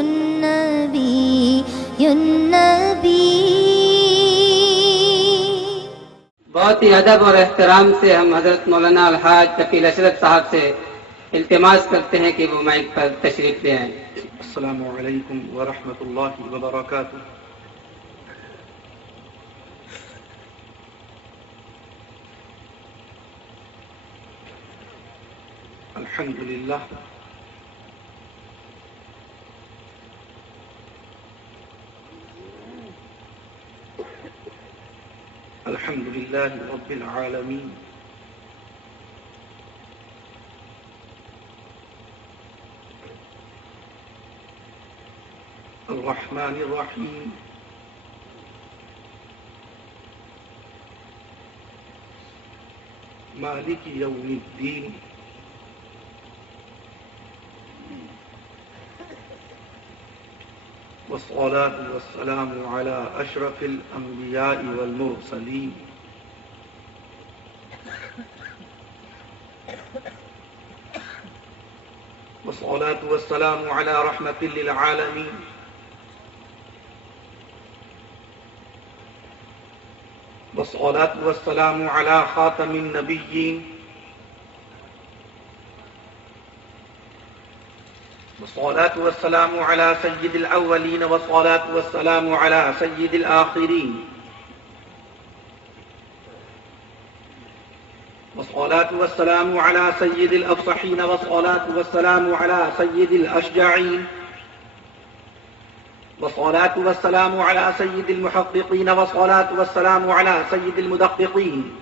النبي النبي. بہت ہی ادب اور احترام سے ہم حضرت مولانا الحاج کفیل اشرف صاحب سے التماس کرتے ہیں کہ وہ مائک پر تشریف لے آئیں. السلام علیکم ورحمۃ اللہ وبرکاتہ. الحمد للہ الحمد للہ رب العالمین الرحمن الرحیم مالک یوم الدین والصلاة والسلام على أشرف الأنبياء والمرسلين والصلاة والسلام على رحمة للعالمين والصلاة والسلام على خاتم النبيين والصلاة والسلام على سيد الأولين والصلاة والسلام على سيد الآخرين والصلاة والسلام على سيد الأفصحين والصلاة والسلام على سيد الأشجعين والصلاة والسلام على سيد المحققين والصلاة والسلام على سيد المدققين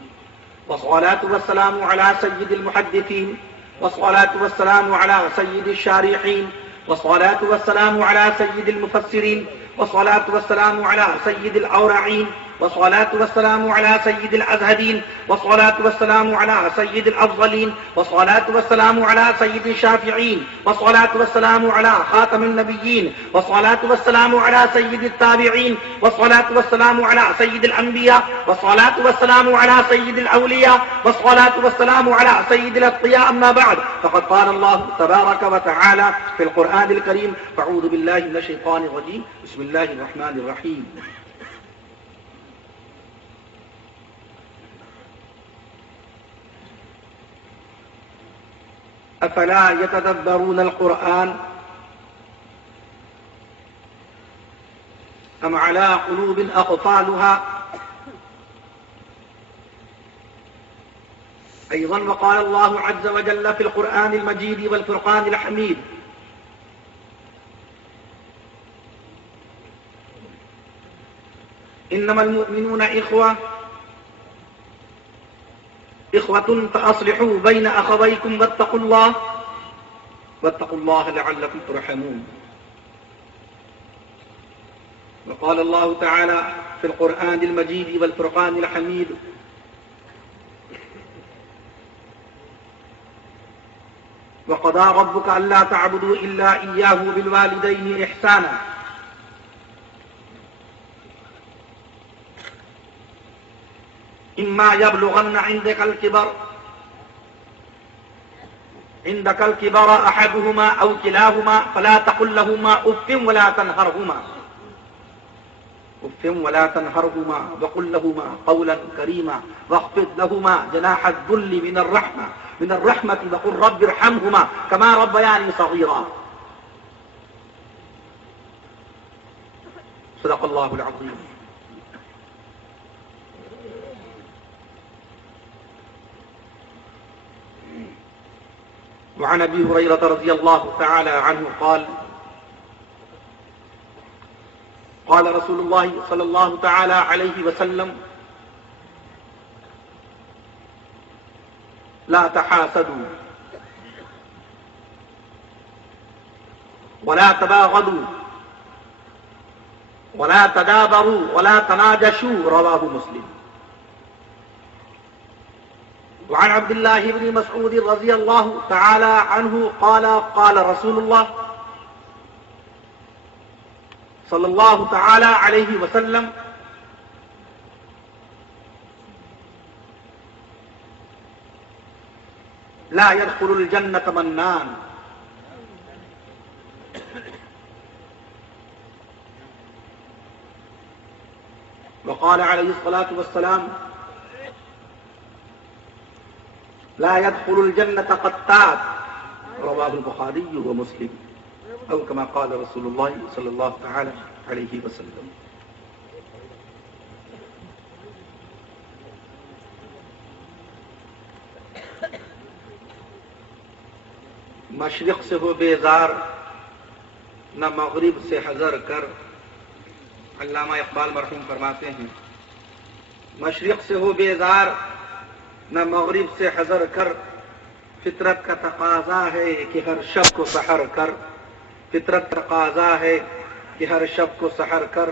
والصلاة والسلام على سيد المحدثين والصلاة والسلام على سيد الشارحين والصلاة والسلام على سيد المفسرين والصلاة والسلام على سيد الأورعين والصلاة والسلام على سيد الأزهدين والصلاة والسلام على سيد الأفضلين والصلاة والسلام على سيد الشافعين والصلاة والسلام على خاتم النبيين والصلاة والسلام على سيد التابعين والصلاة والسلام على سيد الأنبياء والصلاة والسلام على سيد الأولياء والصلاة والسلام على سيد الأتقياء. أما بعد فقد قال الله تبارك وتعالى في القرآن الكريم: أعوذ بالله من الشيطان الرجيم، بسم الله الرحمن الرحيم. افلا يتدبرون القرآن ام على قلوب اقفالها. ايضا وقال الله عز وجل في القرآن المجيد والفرقان الحميد: انما المؤمنون اخوة فأصلحوا بين أخويكم واتقوا الله لعلكم ترحمون. وقال الله تعالى في القرآن المجيد والفرقان الحميد: وقضى ربك ألا تعبدوا إلا إياه بالوالدين إحسانا. إما يبلغن عندك الكبر أحدهما أو كلاهما فلا تقل لهما أف ولا تنهرهما وقل لهما قولا كريما واخفض لهما جناح الذل من الرحمة وقل رب ارحمهما كما ربياني صغيرا. صدق الله العظيم. وعن ابي هريره رضي الله تعالى عنه قال: قال رسول الله صلى الله تعالى عليه وسلم: لا تحاسدوا ولا تباغضوا ولا تدابروا ولا تناجشوا. رواه مسلم. وعن عبد الله بن مسعود رضي الله تعالى عنه قال: قال رسول الله صلى الله تعالى عليه وسلم: لا يدخل الجنة منان وقال عليه الصلاة والسلام لا يدخل الجنة قتات رواه البخاري ومسلم أو كما قال رسول الله صلى الله تعالى عليه وسلم. مشرق سے ہو بیزار نہ مغرب سے حذر کر. علامہ اقبال مرحوم فرماتے ہیں مشرق سے ہو بیزار نہ مغرب سے حذر کر. فطرت کا تقاضا ہے کہ ہر شب کو سحر کر. فطرت تقاضا ہے کہ ہر شب کو سحر کر.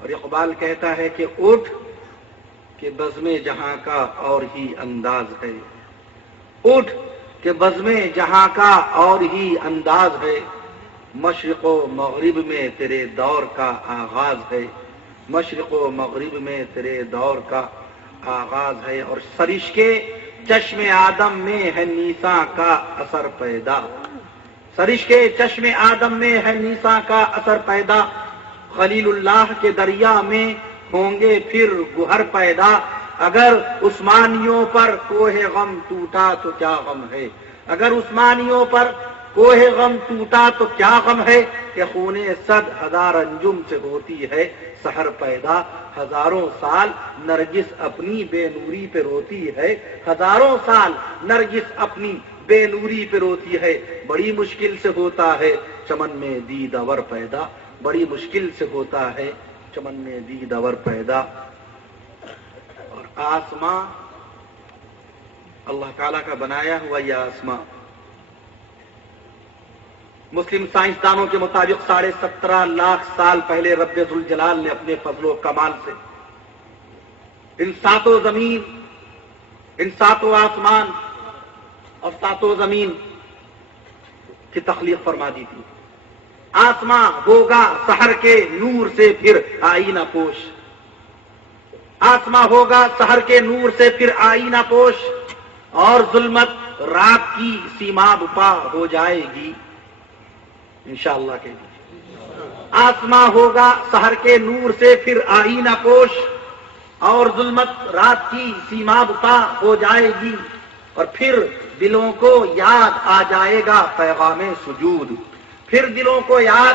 اور اقبال کہتا ہے کہ اٹھ کہ بزم جہاں کا اور ہی انداز ہے. اٹھ کہ بزم جہاں کا اور ہی انداز ہے. مشرق و مغرب میں تیرے دور کا آغاز ہے. مشرق و مغرب میں تیرے دور کا آغاز ہے. اور سرشک چشم آدم میں ہے نیساں کا اثر پیدا. سرشک چشم آدم میں ہے نیساں کا اثر پیدا. خلیل اللہ کے دریا میں ہوں گے پھر گہر پیدا. اگر عثمانیوں پر کوہ غم ٹوٹا تو کیا غم ہے. اگر عثمانیوں پر کوہ غم ٹوٹا تو کیا غم ہے. کہ خون 100,000 انجم سے ہوتی ہے سحر پیدا. ہزاروں سال نرگس اپنی بے نوری پہ روتی ہے. ہزاروں سال نرگس اپنی بے نوری پہ روتی ہے. بڑی مشکل سے ہوتا ہے چمن میں دید اور پیدا. بڑی مشکل سے ہوتا ہے چمن میں دید اور پیدا. اور آسماں اللہ تعالیٰ کا بنایا ہوا یہ آسماں مسلم سائنسدانوں کے مطابق 17.5 لاکھ سال پہلے رب ذوالجلال نے اپنے فضل و کمال سے ان ساتوں زمین، ان ساتوں آسمان اور ساتوں زمین کی تخلیق فرما دی تھی. آسماں ہوگا سحر کے نور سے پھر آئینہ پوش. آسماں ہوگا سحر کے نور سے پھر آئینہ پوش. اور ظلمت رات کی سیماب پا ہو جائے گی انشاءاللہ کے لیے. آسماں ہوگا سحر کے نور سے پھر آئینہ پوش. اور ظلمت رات کی سیماب پا ہو جائے گی. اور پھر دلوں کو یاد آ جائے گا پیغام سجود. پھر دلوں کو یاد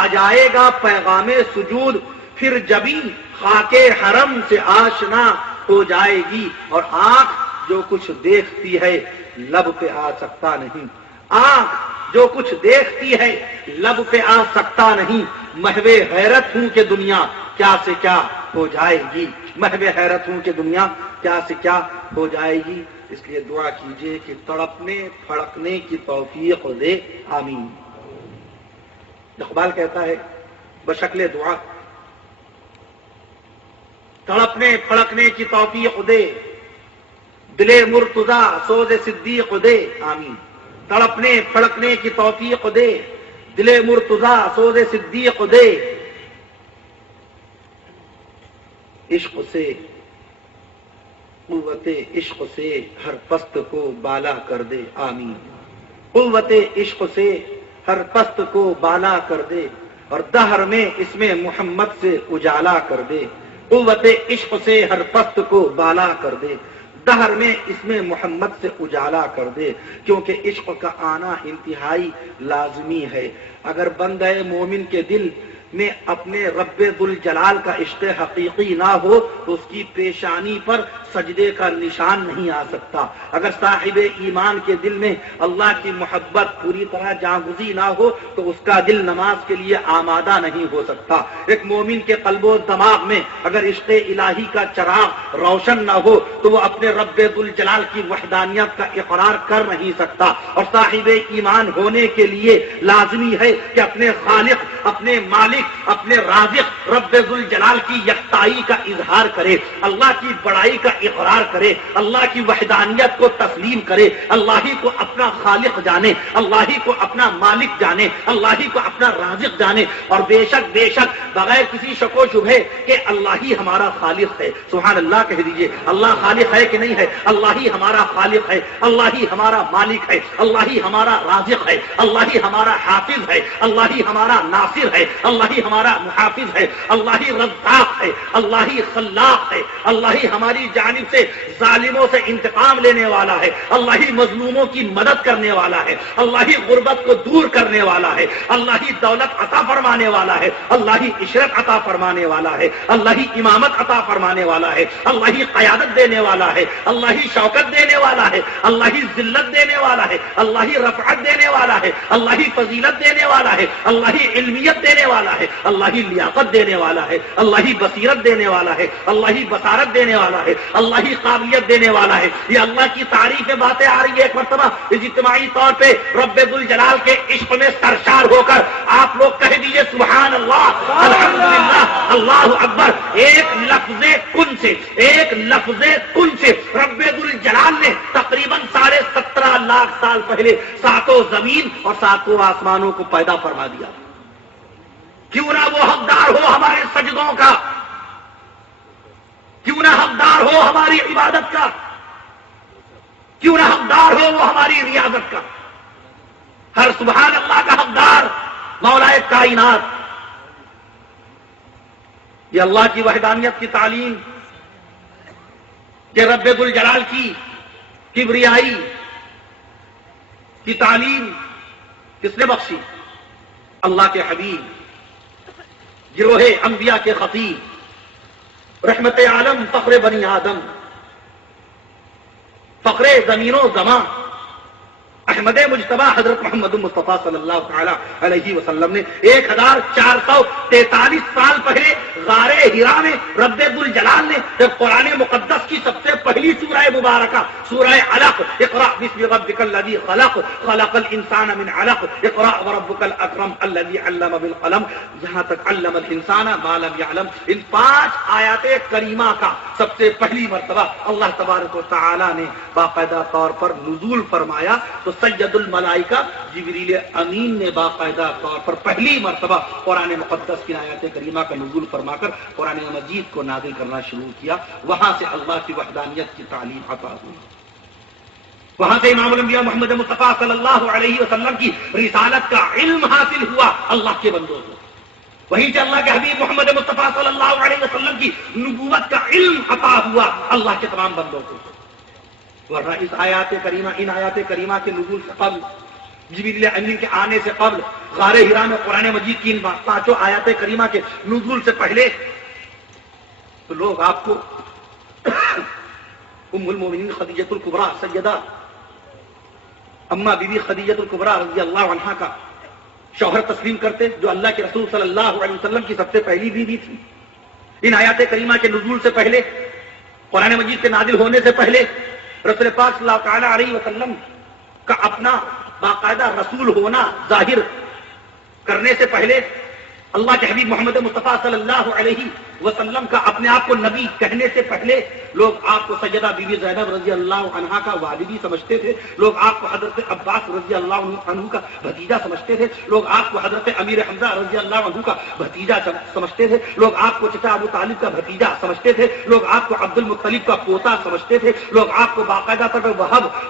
آ جائے گا پیغام سجود. پھر جبیں خاک حرم سے آشنا ہو جائے گی. اور آنکھ جو کچھ دیکھتی ہے لب پہ آ سکتا نہیں. آنکھ جو کچھ دیکھتی ہے لب پہ آ سکتا نہیں. محو حیرت ہوں کہ دنیا کیا سے کیا ہو جائے گی. محو حیرت ہوں کہ دنیا کیا سے کیا ہو جائے گی. اس لیے دعا کیجئے کہ تڑپنے پھڑکنے کی توفیق دے. آمین. اقبال کہتا ہے بشکل دعا تڑپنے پھڑکنے کی توفیق دے. دل مرتضی سوز صدیق دے. آمین. تڑپنے پھڑکنے کی توفیق دے. دل مرتضی سوز صدیق دے. عشق سے قوت عشق سے ہر پست کو بالا کر دے. آمین. قوت عشق سے ہر پست کو بالا کر دے. اور دہر میں اس میں محمد سے اجالا کر دے. قوت عشق سے ہر پست کو بالا کر دے. دہر میں اس میں محمد سے اجالا کر دے. کیونکہ عشق کا آنا انتہائی لازمی ہے. اگر بندہ مومن کے دل میں اپنے رب ذوالجلال کا عشق حقیقی نہ ہو تو اس کی پیشانی پر سجدے کا نشان نہیں آ سکتا. اگر صاحب ایمان کے دل میں اللہ کی محبت پوری طرح جاگزی نہ ہو تو اس کا دل نماز کے لیے آمادہ نہیں ہو سکتا. ایک مومن کے قلب و دماغ میں اگر عشق الہی کا چراغ روشن نہ ہو تو وہ اپنے رب ذوالجلال کی وحدانیت کا اقرار کر نہیں سکتا. اور صاحب ایمان ہونے کے لیے لازمی ہے کہ اپنے خالق، اپنے مالک، اپنے رازق رب ذوالجلال کی یکتائی کا اظہار کرے، اللہ کی بڑائی کا اقرار کرے، اللہ کی وحدانیت کو تسلیم کرے، اللہ ہی کو اپنا خالق جانے، اللہ ہی کو اپنا مالک جانے، اللہ ہی کو اپنا رازق جانے. اور بے شک بغیر کسی شک و شبہ کہ اللہ ہی ہمارا خالق ہے. سبحان اللہ کہہ دیجئے. اللہ خالق ہے کہ نہیں ہے؟ اللہ ہی ہمارا خالق ہے، اللہ ہی ہمارا مالک ہے، اللہ ہی ہمارا رازق ہے، اللہ ہی ہمارا حافظ ہے، اللہ ہی ہمارا ناصر ہے، اللہ اللہ ہی ہمارا محافظ ہے، اللہ ہی رزاق ہے، اللہ ہی خلاق ہے، اللہ ہی ہماری جانب سے ظالموں سے انتقام لینے والا ہے، اللہ ہی مظلوموں کی مدد کرنے والا ہے، اللہ ہی غربت کو دور کرنے والا ہے، اللہ ہی دولت عطا فرمانے والا ہے، اللہ ہی عشرت عطا فرمانے والا ہے، اللہ ہی امامت عطا فرمانے والا ہے، اللہ ہی قیادت دینے والا ہے، اللہ ہی شوکت دینے والا ہے، اللہ ہی ذلت دینے والا ہے، اللہ ہی رفعت دینے والا ہے، اللہ ہی فضیلت دینے والا ہے، اللہ ہی علمیت دینے والا ہے، اللہ ہی لیاقت دینے والا ہے، اللہ ہی بصیرت دینے والا ہے، اللہ ہی بصارت دینے والا ہے، اللہ ہی قابلیت دینے والا ہے۔ یہ اللہ کی تعریف باتیں آ رہی ہے۔ ایک مرتبہ اجتماعی طور پہ رب ذوالجلال کے عشق میں سرشار ہو کر آپ لوگ کہہ دیجئے سبحان اللہ، الحمدللہ، اللہ اکبر۔ ایک لفظ کن سے رب ذوالجلال نے تقریباً 17.5 لاکھ سال پہلے ساتوں زمین اور ساتوں آسمانوں کو پیدا فرما دیا۔ کیوں نہ وہ حقدار ہو ہمارے سجدوں کا، کیوں نہ حقدار ہو ہماری عبادت کا، کیوں نہ حقدار ہو وہ ہماری ریاضت کا۔ ہر سبحان اللہ کا حقدار مولا کائنات۔ یہ اللہ کی وحدانیت کی تعلیم، کہ رب ذوالجلال کی کبریائی کی تعلیم کس نے بخشی؟ اللہ کے حبیب، گروہ انبیاء کے خطیب، رحمت عالم، فخر بنی آدم، فخر زمین و زمان، احمد مجتبی حضرت محمد مصطفیٰ صلی اللہ تعالی علیہ وسلم نے 1443 سال پہلے غار ہرا میں رب ذوالجلال نے جب قرآن مقدس کی سب سے پہلی سورہ مبارکہ سورہ علق، اقرأ بسم ربک الذی خلق خلق الانسان من علق اقرأ وربک الاکرم الذی علم بالقلم، جہاں تک علم الانسان ما لم یعلم، ان 5 آیات کریمہ کا سب سے پہلی مرتبہ اللہ تبارک و تعالی نے باقاعدہ طور پر نزول فرمایا تو سید الملائکہ جبریل امین نے باقاعدہ طور پر پہلی مرتبہ قرآن مقدس کی آیات کریمہ کا نزول فرما کر قرآن مجید کو نازل کرنا شروع کیا۔ وہاں سے اللہ کی وحدانیت کی تعلیم عطا ہوئی، وہاں سے امام الانبیاء محمد مصطفیٰ صلی اللہ علیہ وسلم کی رسالت کا علم حاصل ہوا اللہ کے بندوں کو، وہیں سے اللہ کے حبیب محمد مصطفیٰ صلی اللہ علیہ وسلم کی نبوت کا علم عطا ہوا اللہ کے تمام بندوں کو۔ ورنہ اس آیات کریمہ، ان آیات کریمہ کے نزول سے قبل، جبریل امین کے آنے سے قبل، غار ہرا میں قرآن مجید کی ان 5 آیات کریمہ کے نزول سے پہلے تو لوگ آپ کو ام المومنین خدیجہ الکبریٰ، سیدہ اما بی بی خدیجہ الکبریٰ رضی اللہ عنہا کا شوہر تسلیم کرتے، جو اللہ کے رسول صلی اللہ علیہ وسلم کی سب سے پہلی بیوی تھی۔ ان آیات کریمہ کے نزول سے پہلے، قرآن مجید کے نازل ہونے سے پہلے، رسول پاک صلی اللہ تعالی علیہ وسلم کا اپنا باقاعدہ رسول ہونا ظاہر کرنے سے پہلے، اللہ کے حبیب محمد مصطفیٰ صلی اللہ علیہ وسلم کا اپنے آپ کو نبی کہنے سے پہلے لوگ آپ کو سیدہ بی بی زینب رضی اللہ عنہا کا والدی سمجھتے تھے، لوگ آپ کو حضرت عباس رضی اللہ عنہ کا بھتیجا سمجھتے تھے، لوگ آپ کو حضرت امیر حمزہ رضی اللہ عنہ کا بھتیجا سمجھتے تھے، لوگ آپ کو چچا ابو طالب کا بھتیجا سمجھتے تھے، لوگ آپ کو عبد المطلب کا پوتا سمجھتے تھے، لوگ آپ کو باقاعدہ طور پر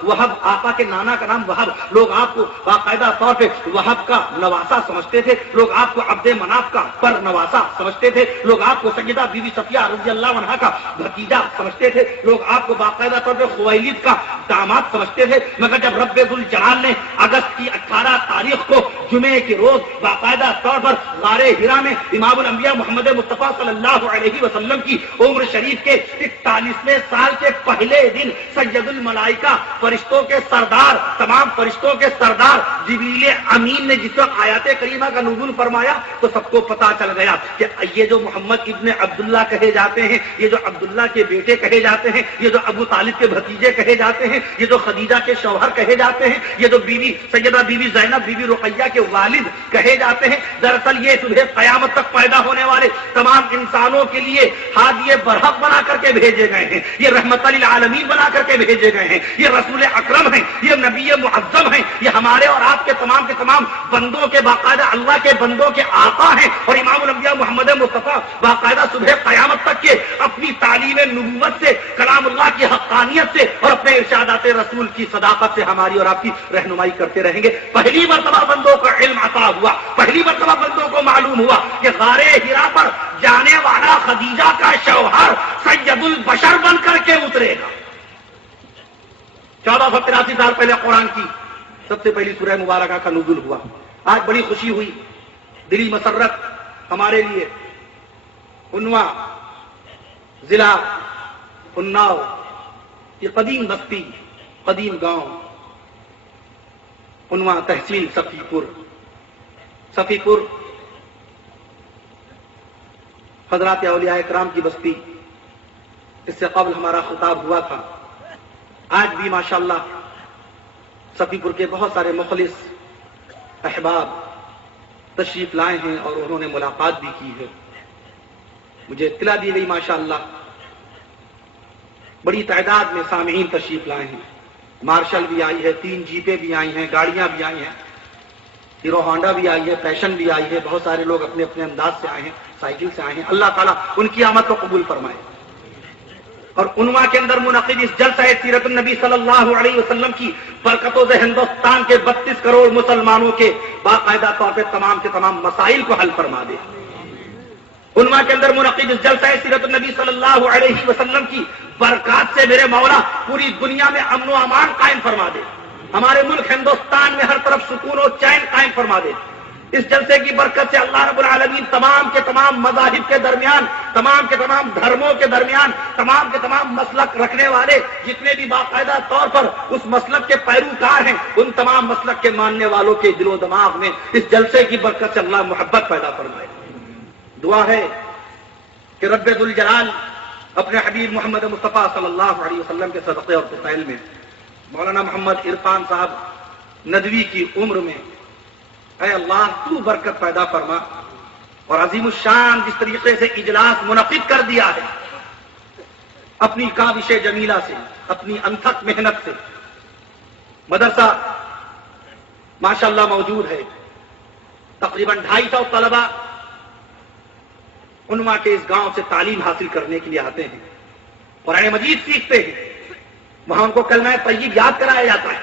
وہب آقا کے نانا کا نام وہب، لوگ آپ کو باقاعدہ طور پہ وہب کا نواسا سمجھتے تھے، لوگ آپ کو عبد مناف کا پر نواسا سمجھتے تھے، لوگ آپ کو سیدہ بی بی صفیہ رضی اللہ عنہا کا بھتیجا سمجھتے تھے، لوگ آپ کو باقاعدہ طور پہ خویلد کا داماد سمجھتے تھے۔ مگر جب رب ذوالجلال نے اگست کی 18 تاریخ کو جمعے کے روز باقاعدہ طور پر غار ہرا میں امام الانبیاء محمد مصطفیٰ صلی اللہ علیہ وسلم کی عمر شریف کے 41ویں سال کے پہلے دن سید الملائکہ، فرشتوں کے سردار، تمام فرشتوں کے سردار جبریل امین نے جس وقت آیات کریمہ کا نزول فرمایا تو سب کو پتا چل گیا کہ یہ جو محمد ابن عبداللہ کہے جاتے ہیں، یہ جو عبداللہ کے بیٹے کہے جاتے ہیں، یہ جو ابو طالب کے بھتیجے کہے جاتے ہیں، یہ جو خدیجہ کے شوہر کہے جاتے ہیں، یہ جو بیوی سیدہ بیوی زینب بیوی رقیہ کے والد کہے جاتے ہیں، دراصل یہ صبح قیامت تک پیدا ہونے والے تمام انسانوں کے لیے ہادی برحق بنا کر کے بھیجے گئے ہیں، یہ رحمت للعالمین بنا کر کے بھیجے گئے ہیں، یہ رسول اکرم ہیں، یہ نبی معظم ہیں، یہ ہمارے اور آپ کے تمام بندوں کے باقاعدہ اللہ کے بندوں کے آقا ہیں، اور امام الانبیاء محمد مصطفیٰ باقاعدہ باقاعدہ صبح قیامت تک کے اپنی تعلیم نبوت سے، کلام اللہ کی حقانیت سے اور اپنے ارشادات رسول کی صداقت سے ہماری اور آپ کی رہنمائی کرتے رہیں گے۔ پہلی مرتبہ بندوں کو علم عطا ہوا، پہلی مرتبہ بندوں کو معلوم ہوا کہ غار حرا پر جانے والا خدیجہ کا شوہر سید البشر بن کر کے اترے گا۔ 1483 سال پہلے قرآن کی سب سے پہلی سورہ مبارکہ کا نزول ہوا۔ آج بڑی خوشی ہوئی، دلی مسرت ہمارے لیے۔ انواع ضلع اناؤ، یہ قدیم بستی، قدیم گاؤں، انواع تحصیل صفی پور۔ صفی پور حضرات اولیاء کرام کی بستی، اس سے قبل ہمارا خطاب ہوا تھا۔ آج بھی ماشاءاللہ صفی پور کے بہت سارے مخلص احباب تشریف لائے ہیں اور انہوں نے ملاقات بھی کی ہے۔ مجھے اطلاع دی گئی ماشاءاللہ بڑی تعداد میں سامعین تشریف لائے ہیں۔ مارشل بھی آئی ہے، 3 جیپیں بھی آئی ہیں، گاڑیاں بھی آئی ہیں، ہیرو ہونڈا بھی آئی ہے، پیشن بھی آئی ہے، بہت سارے لوگ اپنے اپنے انداز سے آئے ہیں، سائیکل سے آئے ہیں۔ اللہ تعالیٰ ان کی آمد کو قبول فرمائے۔ اور عنوان کے اندر منعقد اس جلسہ سیرت النبی صلی اللہ علیہ وسلم کی برکتوں سے ہندوستان کے 32 کروڑ مسلمانوں کے باقاعدہ طور پہ تمام کے تمام مسائل کو حل فرما دے۔ عنوان کے اندر منعقد اس جلسہ سیرت النبی صلی اللہ علیہ وسلم کی برکات سے میرے مولا پوری دنیا میں امن و امان قائم فرما دے، ہمارے ملک ہندوستان میں ہر طرف سکون و چین قائم فرما دے۔ اس جلسے کی برکت سے اللہ رب العالمین تمام کے تمام مذاہب کے درمیان، تمام کے تمام دھرموں کے درمیان، تمام کے تمام مسلک رکھنے والے جتنے بھی باقاعدہ طور پر اس مسلک کے پیروکار ہیں، ان تمام مسلک کے ماننے والوں کے دل و دماغ میں اس جلسے کی برکت سے اللہ محبت پیدا فرمائے۔ دعا ہے کہ رب ذوالجلال اپنے حبیب محمد مصطفیٰ صلی اللہ علیہ وسلم کے صدقے اور فضائل میں مولانا محمد عرفان صاحب ندوی کی عمر میں اے اللہ تو برکت پیدا فرما، اور عظیم الشان جس طریقے سے اجلاس منعقد کر دیا ہے اپنی کاوش جمیلہ سے، اپنی انتھک محنت سے۔ مدرسہ ماشاءاللہ موجود ہے، تقریباً 250 طلبہ عنوان کے اس گاؤں سے تعلیم حاصل کرنے کے لیے آتے ہیں، قرآن مجید سیکھتے ہیں۔ وہاں ان کو کلمہ طیب یاد کرایا جاتا ہے،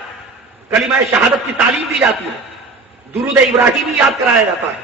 کلمہ شہادت کی تعلیم دی جاتی ہے، درود ابراہیمی یاد کرایا جاتا ہے،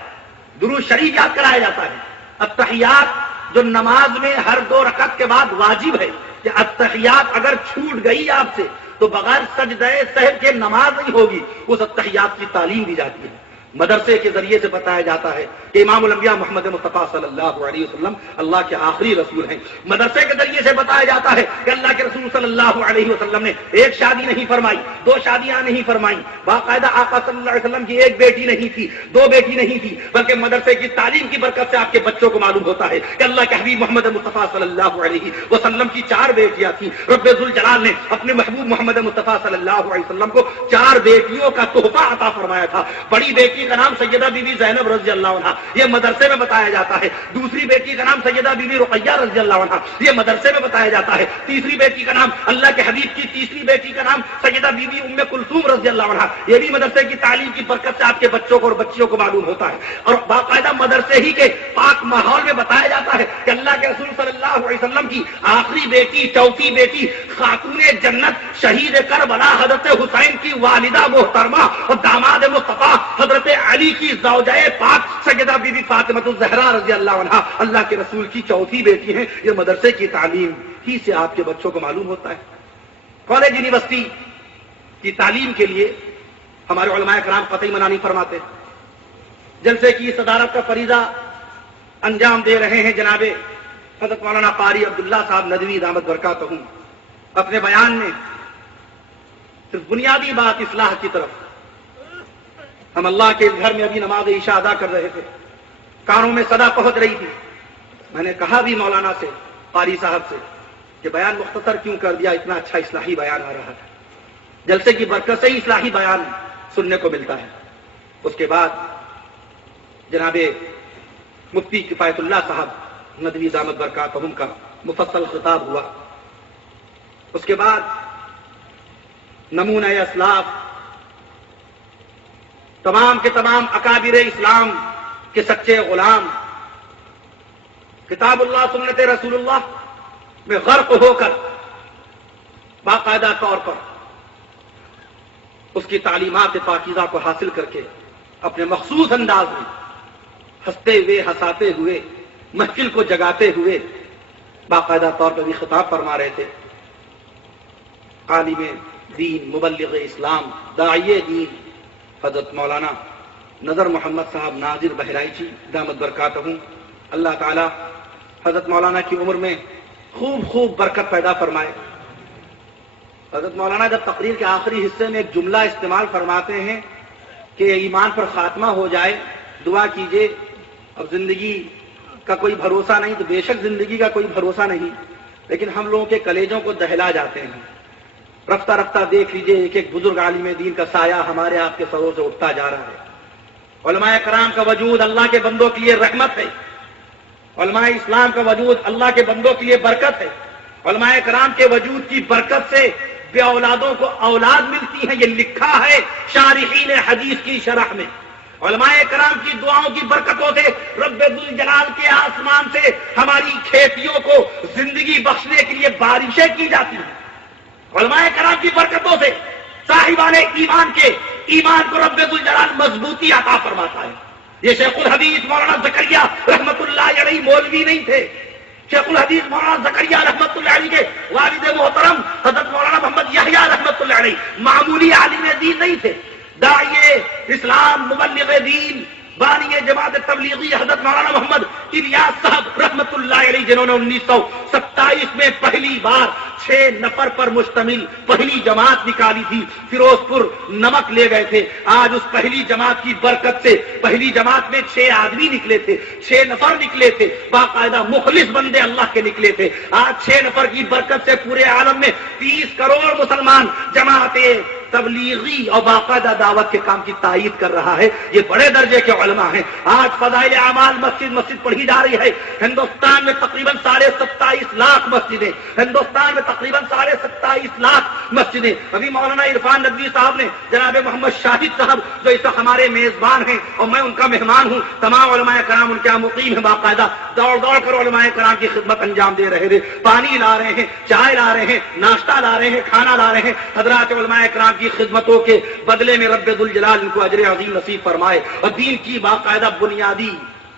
درود شریف یاد کرایا جاتا ہے، التحیات جو نماز میں ہر 2 رکعت کے بعد واجب ہے، کہ التحیات اگر چھوٹ گئی آپ سے تو بغیر سجدہ سہو کے نماز نہیں ہوگی، اس التحیات کی تعلیم دی جاتی ہے۔ مدرسے کے ذریعے سے بتایا جاتا ہے کہ امام الانبیاء محمد مصطفیٰ صلی اللہ علیہ وسلم اللہ کے آخری رسول ہیں۔ مدرسے کے ذریعے سے بتایا جاتا ہے کہ اللہ کے رسول صلی اللہ علیہ وسلم نے 1 شادی نہیں فرمائی، 2 شادیاں نہیں فرمائیں، باقاعدہ آقا صلی اللہ علیہ وسلم کی 1 بیٹی نہیں تھی، 2 بیٹی نہیں تھی، بلکہ مدرسے کی تعلیم کی برکت سے آپ کے بچوں کو معلوم ہوتا ہے کہ اللہ کے حبیب محمد مصطفیٰ صلی اللہ علیہ وسلم کی 4 بیٹیاں تھیں۔ رب ذوالجلال نے اپنے محبوب محمد مصطفیٰ صلی اللہ علیہ وسلم کو 4 بیٹیوں کا تحفہ عطا فرمایا تھا۔ بڑی بیٹی کا نام سیدہ بی بی زینب رضی اللہ عنہ، یہ مدرسے میں بتایا جاتا ہے۔ دوسری بیٹی کا نام سیدہ بی بی رقیہ رضی اللہ عنہ، یہ مدرسے میں بتایا جاتا ہے۔ تیسری بیٹی کا نام اللہ کے حبیب کی تیسری بیٹی کا نام سیدہ بی بی ام کلثوم رضی اللہ عنہ، یہ بھی مدرسے کی تعلیم کی برکت سے آپ کے بچوں کو اور بچیوں کو معلوم ہوتا ہے۔ اور باقاعدہ مدرسے ہی کے پاک ماحول میں بتایا جاتا ہے کہ اللہ کے رسول صلی اللہ علیہ وسلم کی آخری بیٹی، چوتھی بیٹی، خاتون جنت شہید کربلا حضرت حسین کی والدہ محترمہ اور داماد مصطفیٰ حضرت علی کی زوجہ پاک سیدہ بی بی فاطمہ الزہرا رضی اللہ عنہا اللہ کے رسول کی چوتھی بیٹی ہیں۔ یہ مدرسے کی تعلیم ہی سے آپ کے بچوں کو معلوم ہوتا ہے۔ کالج یونیورسٹی کی تعلیم کے لیے ہمارے علماء کرام قطعی منع نہیں فرماتے۔ جلسے کی صدارت کا فریضہ انجام دے رہے ہیں جناب حضرت مولانا قاری عبداللہ صاحب ندوی دامت برکاتہم۔ اپنے بیان میں صرف بنیادی بات اصلاح کی طرف، ہم اللہ کے گھر میں ابھی نماز عشاء ادا کر رہے تھے، کانوں میں صدا پہنچ رہی تھی، میں نے کہا بھی مولانا سے، قاری صاحب سے کہ بیان مختصر کیوں کر دیا، اتنا اچھا اصلاحی بیان آ رہا تھا۔ جلسے کی برکت سے ہی اصلاحی بیان سننے کو ملتا ہے۔ اس کے بعد جناب مفتی کفایت اللہ صاحب ندوی دامت برکاتہم کا مفصل خطاب ہوا۔ اس کے بعد نمونہ اسلاف تمام کے تمام اکابر اسلام کے سچے غلام کتاب اللہ سنت رسول اللہ میں غرق ہو کر باقاعدہ طور پر اس کی تعلیمات پاکیزہ کو حاصل کر کے اپنے مخصوص انداز میں ہنستے ہوئے ہنساتے ہوئے محفل کو جگاتے ہوئے باقاعدہ طور پر بھی خطاب فرما رہے تھے. عالم دین، مبلغ اسلام، داعی دین حضرت مولانا نظر محمد صاحب ناظر بہرائچی دامت برکاتہم. اللہ تعالی حضرت مولانا کی عمر میں خوب برکت پیدا فرمائے. حضرت مولانا جب تقریر کے آخری حصے میں ایک جملہ استعمال فرماتے ہیں کہ ایمان پر خاتمہ ہو جائے، دعا کیجئے. اب زندگی کا کوئی بھروسہ نہیں، تو بے شک زندگی کا کوئی بھروسہ نہیں، لیکن ہم لوگوں کے کلیجوں کو دہلا جاتے ہیں. رفتہ رفتہ دیکھ لیجئے ایک ایک بزرگ عالم دین کا سایہ ہمارے آپ کے سروں سے اٹھتا جا رہا ہے. علماء کرام کا وجود اللہ کے بندوں کے لیے رحمت ہے. علماء اسلام کا وجود اللہ کے بندوں کے لیے برکت ہے. علماء کرام کے وجود کی برکت سے بے اولادوں کو اولاد ملتی ہے. یہ لکھا ہے شارحین حدیث کی شرح میں. علماء کرام کی دعاؤں کی برکتوں سے رب ذوالجلال کے آسمان سے ہماری کھیتیوں کو زندگی بخشنے کے لیے بارشیں کی جاتی ہیں. علماء کرام کی برکتوں سے صاحبان ایمان کے ایمان کو رب ذوالجلال مضبوطی عطا فرماتا ہے. یہ شیخ الحدیث مولانا زکریا رحمت اللہ علیہ مولوی نہیں تھے. شیخ الحدیث مولانا زکریا رحمت اللہ علیہ کے والد محترم حضرت مولانا محمد یحییٰ رحمت اللہ علیہ معمولی عالم دین نہیں تھے. داعی اسلام، مبلغ دین، بانی جماعت تبلیغی حضرت مولانا محمد الیاس صاحب رحمت اللہ علیہ، جنہوں نے 1927 میں پہلی بار 6 نفر پر مشتمل پہلی جماعت نکالی تھی. فیروز پور نمک لے گئے تھے. آج اس پہلی جماعت کی برکت سے پہلی جماعت میں 6 آدمی نکلے تھے، 6 نفر نکلے تھے، باقاعدہ مخلص بندے اللہ کے نکلے تھے. آج 6 نفر کی برکت سے پورے عالم میں 30 کروڑ مسلمان جماعت تبلیغی اور باقاعدہ دعوت کے کام کی تائید کر رہا ہے. یہ بڑے درجے کے علماء ہیں. آج فضائل اعمال مسجد پڑھی جا رہی ہے. ہندوستان میں تقریباً 27.5 لاکھ مسجدیں، ہندوستان میں تقریباً 27.5 لاکھ مسجدیں. ابھی مولانا عرفان ندوی صاحب نے جناب محمد شاہد صاحب جو اس وقت ہمارے میزبان ہیں اور میں ان کا مہمان ہوں، تمام علماء کرام ان کے یہاں مقیم ہیں، باقاعدہ دوڑ کر علماء کرام کی خدمت انجام دے رہے تھے. پانی لا رہے ہیں، چائے لا رہے ہیں، ناشتہ لا رہے ہیں، کھانا لا رہے ہیں. حضرات علماء کرام کی خدمتوں کے بدلے میں رب ذوالجلال ان کو اجر عظیم نصیب فرمائے اور دین کی باقاعدہ بنیادی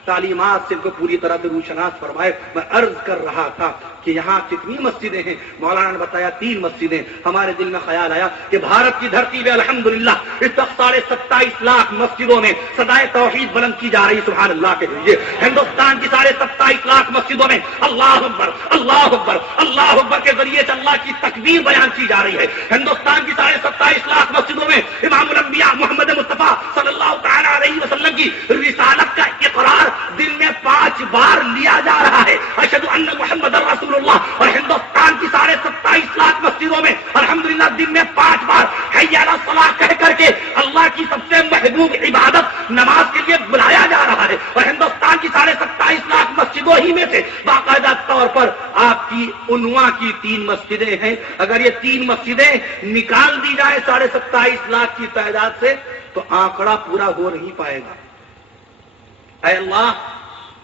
تعلیمات سے ان کو پوری طرح سے روشناس فرمائے. میں عرض کر رہا تھا کہ یہاں کتنی مسجدیں ہیں؟ مولانا نے بتایا 3 مسجدیں. ہمارے دل میں خیال آیا کہ بھارت کی دھرتی پہ الحمدللہ اس وقت 27.5 لاکھ مسجدوں میں صدائے توحید بلند کی جا رہی. سبحان اللہ کے لیے ہندوستان کی 27.5 لاکھ مسجدوں میں اللہ اکبر اللہ اکبر اللہ اکبر کے ذریعے سے اللہ کی تکبیر بیان کی جا رہی ہے. ہندوستان کی 27.5 لاکھ مسجدوں میں امام الانبیاء محمد مصطفیٰ صلی اللہ تعالیٰ علیہ وسلم کی رسالت کا اقرار دن میں 5 بار لیا جا رہا ہے. اشہد ان محمد رسول اللہ. اور ہندوستان کی 27.5 لاکھ مسجدوں میں الحمدللہ دن میں 5 بار حی علی الصلاۃ کہہ کر کے اللہ کی سب سے محبوب عبادت نماز کے لیے بلایا جا رہا ہے. اور ہندوستان کی 27.5 لاکھ مسجدوں ہی میں سے باقاعدہ طور پر آپ کی عنواں کی 3 مسجدیں ہیں. اگر یہ 3 مسجدیں نکال دی جائے 27.5 لاکھ کی تعداد سے تو آنکڑا پورا ہو نہیں پائے گا. اے اللہ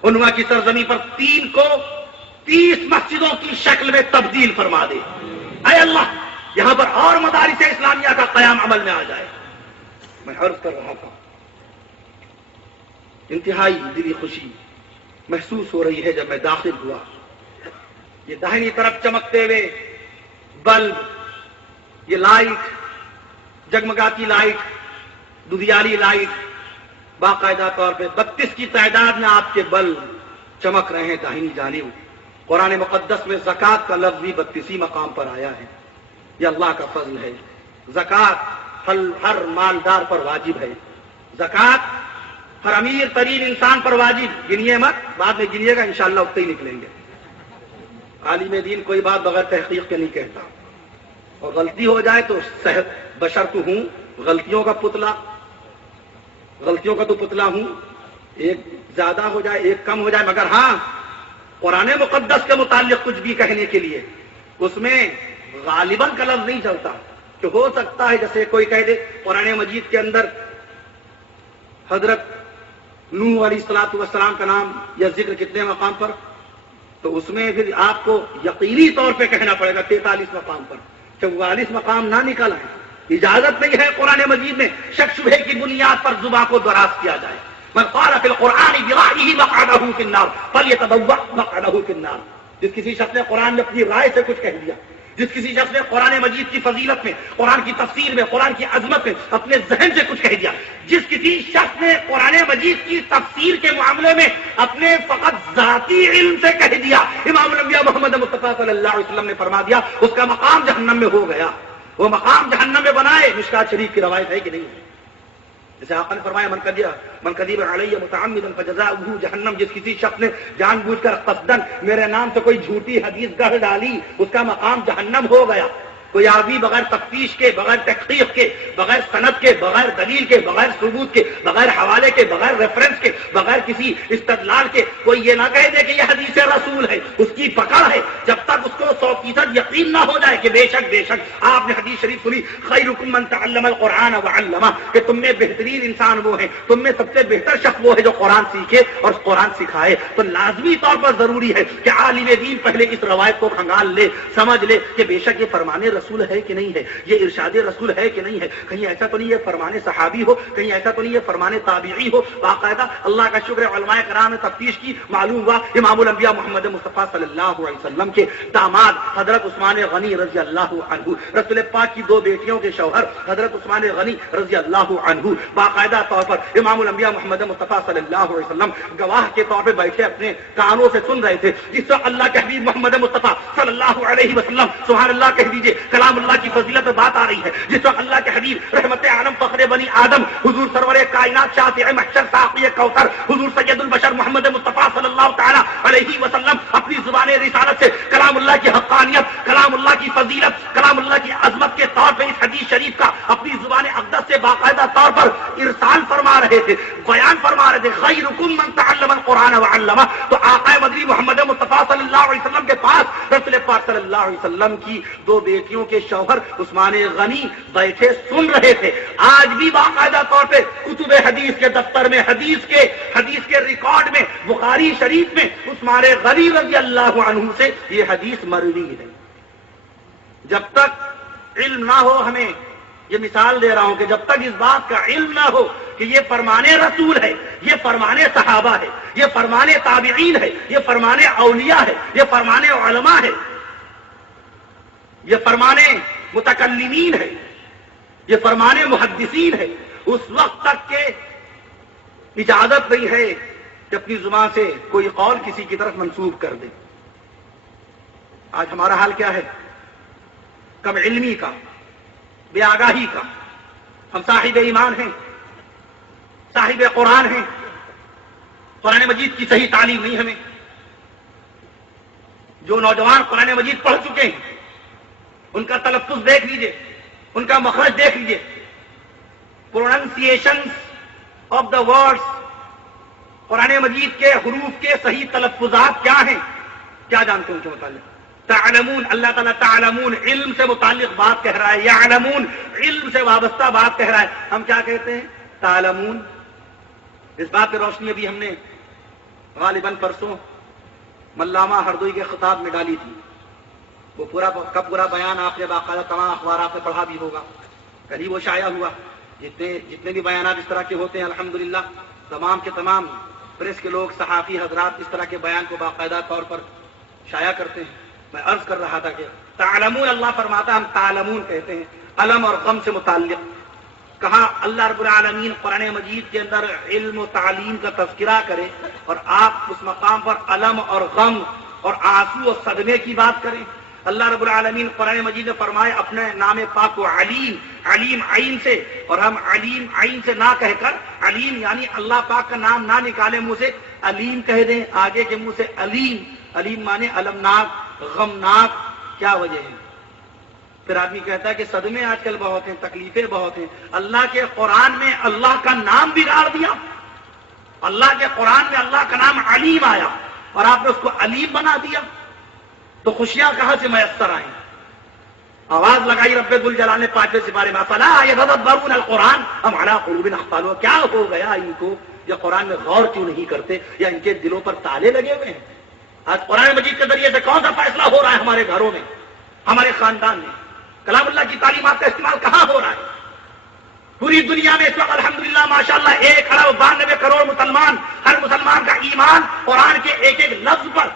عنواں کی سرزمین پر 3 کو 30 مسجدوں کی شکل میں تبدیل فرما دے. اے اللہ یہاں پر اور مدارس اسلامیہ کا قیام عمل میں آ جائے. میں عرض کر رہا تھا انتہائی دلی خوشی محسوس ہو رہی ہے جب میں داخل ہوا. یہ داہنی طرف چمکتے ہوئے بلب، یہ لائٹ، جگمگاتی لائٹ، ددھیالی لائٹ، باقاعدہ طور پہ 32 کی تعداد میں آپ کے بلب چمک رہے ہیں داہنی جانب. قرآن مقدس میں زکوٰۃ کا لفظ بھی 32 مقام پر آیا ہے. یہ اللہ کا فضل ہے. زکوٰۃ ہر مالدار پر واجب ہے. زکوٰۃ ہر امیر ترین انسان پر واجب. گنیے مت، بعد میں گنیے گا انشاءاللہ اٹھتے ہی نکلیں گے. عالم دین کوئی بات بغیر تحقیق کے نہیں کہتا، اور غلطی ہو جائے تو بشر تو ہوں، غلطیوں کا پتلا، غلطیوں کا تو پتلا ہوں. ایک زیادہ ہو جائے، ایک کم ہو جائے، مگر ہاں قرآن مقدس کے متعلق کچھ بھی کہنے کے لیے اس میں غالباً کا لفظ نہیں چلتا. کہ ہو سکتا ہے جیسے کوئی کہہ دے قرآن مجید کے اندر حضرت نوح علیہ الصلوۃ والسلام کا نام یا ذکر کتنے مقام پر؟ تو اس میں پھر آپ کو یقینی طور پہ کہنا پڑے گا 43 مقام پر 44 مقام نہ نکل آئے. اجازت نہیں ہے قرآن مجید میں شک شبہ کی بنیاد پر زبان کو دراز کیا جائے. من قال فی القرآن برأیہ مقعدہ فی النار فلیتبوأ مقعدہ فی النار. جس کسی شخص نے قرآن میں اپنی رائے سے کچھ کہہ دیا، جس کسی شخص نے قرآن مجید کی فضیلت میں، قرآن کی تفسیر میں، قرآن کی عظمت میں اپنے ذہن سے کچھ کہہ دیا، جس کسی شخص نے قرآن مجید کی تفسیر کے معاملے میں اپنے فقط ذاتی علم سے کہہ دیا، امام الانبیاء محمد مصطفیٰ صلی اللہ علیہ وسلم نے فرما دیا اس کا مقام جہنم میں ہو گیا. وہ مقام جہنم میں بنائے. مشکات شریف کی روایت ہے کہ نہیں ہے؟ جیسے آپ نے فرمایا من کذب علی متعمدا فجزاؤہ جہنم. جس کسی شخص نے جان بوجھ کر قصدن میرے نام سے کوئی جھوٹی حدیث گڑھ ڈالی اس کا مقام جہنم ہو گیا. کوئی آدمی بغیر تفتیش کے، بغیر تحقیق کے، بغیر سند کے، بغیر دلیل کے، بغیر ثبوت کے، بغیر حوالے کے، بغیر ریفرنس کے، بغیر کسی استدلال کے کوئی یہ نہ کہہ دے کہ یہ حدیث رسول ہے. اس کی پکڑ ہے جب تک اس کو 100% یقین نہ ہو جائے کہ بے شک آپ نے حدیث شریف سنی خیرکم من تعلم القرآن وعلمہ، کہ تم میں بہترین انسان وہ ہیں، تم میں سب سے بہتر شخص وہ ہے جو قرآن سیکھے اور قرآن سکھائے. تو لازمی طور پر ضروری ہے کہ عالم دین پہلے اس روایت کو کھنگال لے، سمجھ لے کہ بے شک یہ فرمان رسول ہے کہ نہیں ہے، یہ ارشاد رسول ہے کہ نہیں ہے. کہیں ایسا تو نہیں ہے فرمان صحابی ہو، کہیں ایسا تو نہیں ہے فرمان تابعی ہو. باقاعدہ اللہ کا شکر علماء کرام نے تفتیش کی، معلوم ہوا امام الانبیاء محمد مصطفیٰ صلی اللہ علیہ وسلم کے داماد حضرت عثمان غنی رضی اللہ عنہ، رسول پاک کی 2 بیٹیوں کے شوہر حضرت عثمان غنی رضی اللہ عنہ باقاعدہ طور پر امام الانبیاء محمد مصطفیٰ صلی اللہ علیہ وسلم گواہ کے طور پہ بیٹھے اپنے کانوں سے سن رہے تھے. جس وقت اللہ کے حبیب محمد مصطفیٰ صلی اللہ علیہ وسلم سبحان اللہ کہہ دیجئے، کلام اللہ کی فضیلت بات آ رہی ہے. جس وقت اللہ کے حبیب رحمت عالم فخر بنی آدم حضور سرور کائنات شافع محشر ساقی کوثر حضور سید البشر محمد مصطفیٰ صلی اللہ تعالی علیہ وسلم اپنی زبان رسالت سے کلام اللہ کی حقانیت، کلام اللہ کی فضیلت، کلام اللہ کی عظمت کے طور پہ اس حدیث شریف کا اپنی زبان اقدس سے باقاعدہ طور پر ارسال فرما رہے تھے، بیان فرما رہے تھے. خیرکم من تعلم القرآن وعلمہ. تو آقا مدنی محمد مصطفیٰ صلی اللہ علیہ وسلم کے پاس رسول پاک صلی اللہ علیہ وسلم کی 2 بیٹیوں کے شوہر عثمان غنی بیٹھے سن رہے تھے. آج بھی باقاعدہ طور پہ کتب حدیث کے دفتر میں حدیث کے ریکارڈ میں بخاری شریف میں عثمان غنی رضی اللہ عنہ سے یہ حدیث مروی ہے. جب تک علم نہ ہو، ہمیں یہ مثال دے رہا ہوں کہ جب تک اس بات کا علم نہ ہو کہ یہ فرمان رسول ہے، یہ فرمان صحابہ ہے، یہ فرمان تابعین ہے، یہ فرمان اولیاء ہے، یہ فرمان علماء ہے، یہ فرمان متکلمین ہے، یہ فرمان محدثین ہے، اس وقت تک کہ اجازت نہیں ہے کہ اپنی زبان سے کوئی قول کسی کی طرف منسوب کر دے. آج ہمارا حال کیا ہے؟ کم علمی کا، بے آگاہی کا. ہم صاحب ایمان ہیں، صاحب قرآن ہیں، قرآن مجید کی صحیح تعلیم نہیں ہمیں. جو نوجوان قرآن مجید پڑھ چکے ہیں ان کا تلفظ دیکھ لیجئے، ان کا مخرج دیکھ لیجئے، پروننسیشن آف دا ورڈز، قرآن مجید کے حروف کے صحیح تلفظات کیا ہیں، کیا جانتے ہیں ان کے متعلق؟ تعلمون، اللہ تعالیٰ تعلمون علم سے متعلق بات کہہ رہا ہے، یعلمون علم سے وابستہ بات کہہ رہا ہے. ہم کیا کہتے ہیں؟ تعلمون. اس بات پہ روشنی ابھی ہم نے غالباً پرسوں ملامہ ہردوئی کے خطاب میں ڈالی تھی. وہ پورا بیان آپ نے باقاعدہ تمام اخبارات میں پڑھا بھی ہوگا. کل ہی وہ شائع ہوا. جتنے بھی بیانات اس طرح کے ہوتے ہیں الحمدللہ تمام کے تمام پریس کے لوگ، صحافی حضرات اس طرح کے بیان کو باقاعدہ طور پر شائع کرتے ہیں. میں عرض کر رہا تھا کہ تعلمون اللہ فرماتا ہے، ہم تعلمون کہتے ہیں. علم اور غم سے متعلق کہا اللہ رب العالمین قرآن مجید کے اندر علم و تعلیم کا تذکرہ کرے اور آپ اس مقام پر علم اور غم اور آنسو اور صدمے کی بات کریں. اللہ رب العالمین قرآن مجید نے فرمائے اپنے نام پاک کو علیم، علیم عین سے، اور ہم علیم عین سے نہ کہہ کر علیم یعنی اللہ پاک کا نام نہ نکالے منہ سے، علیم کہہ دیں آگے کے منہ سے. علیم، علیم مانے المناک، غمناک. کیا وجہ ہے؟ پھر آدمی کہتا ہے کہ صدمے آج کل بہت ہیں، تکلیفیں بہت ہیں. اللہ کے قرآن میں اللہ کا نام بگاڑ دیا. اللہ کے قرآن میں اللہ کا نام علیم آیا اور آپ نے اس کو علیم بنا دیا، تو خوشیاں کہاں سے میسر آئیں؟ آواز لگائی رب ذوالجلال نے 5ویں سپارے میں، فلا یتدبرون القرآن ام علی قلوب اقفالها. کیا ہو گیا ان کو؟ یہ قرآن میں غور کیوں نہیں کرتے، یا ان کے دلوں پر تالے لگے ہوئے ہیں؟ آج قرآن مجید کے ذریعے سے کون سا فیصلہ ہو رہا ہے ہمارے گھروں میں، ہمارے خاندان میں؟ کلام اللہ کی تعلیمات کا استعمال کہاں ہو رہا ہے؟ پوری دنیا میں اس وقت الحمدللہ ماشاءاللہ 1.92 کروڑ مسلمان، ہر مسلمان کا ایمان قرآن کے ایک ایک لفظ پر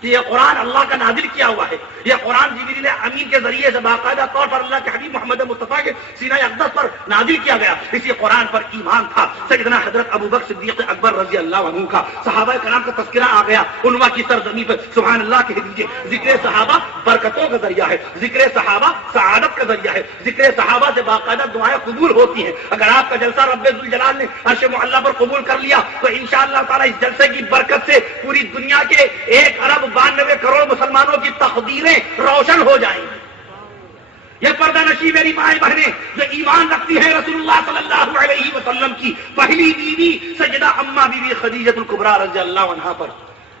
کہ یہ قرآن اللہ کا نازل کیا ہوا ہے، یہ قرآن جبریل امین کے ذریعے سے باقاعدہ طور پر اللہ کے حبیب محمد مصطفیٰ کے سینہ اقدس پر نازل کیا گیا، اسی قرآن پر ایمان تھا۔ سیدنا حضرت ابوبکر صدیق اکبر رضی اللہ عنہ کا، صحابہ کرام کا تذکرہ آ گیا عنوا کی سرزمین پر، سبحان اللہ کہہ دیجیے۔ ذکر صحابہ برکتوں کا ذریعہ ہے، ذکر صحابہ سعادت کا ذریعہ ہے، ذکر صحابہ سے باقاعدہ دعائیں قبول ہوتی ہیں۔ اگر آپ کا جلسہ رب ذوالجلال نے عرش معلیٰ پر قبول کر لیا تو انشاءاللہ تعالیٰ اس جلسے کی برکت سے پوری دنیا کے 1.92 کروڑ مسلمانوں کی تقدیریں روشن ہو جائیں گی۔ یہ پردہ نشی میری مائیں بہنیں جو ایمان رکھتی ہیں رسول اللہ صلی اللہ علیہ وسلم کی پہلی بیوی سیدہ اماں بی بی خدیجہ الکبریٰ رضی اللہ عنہا پر،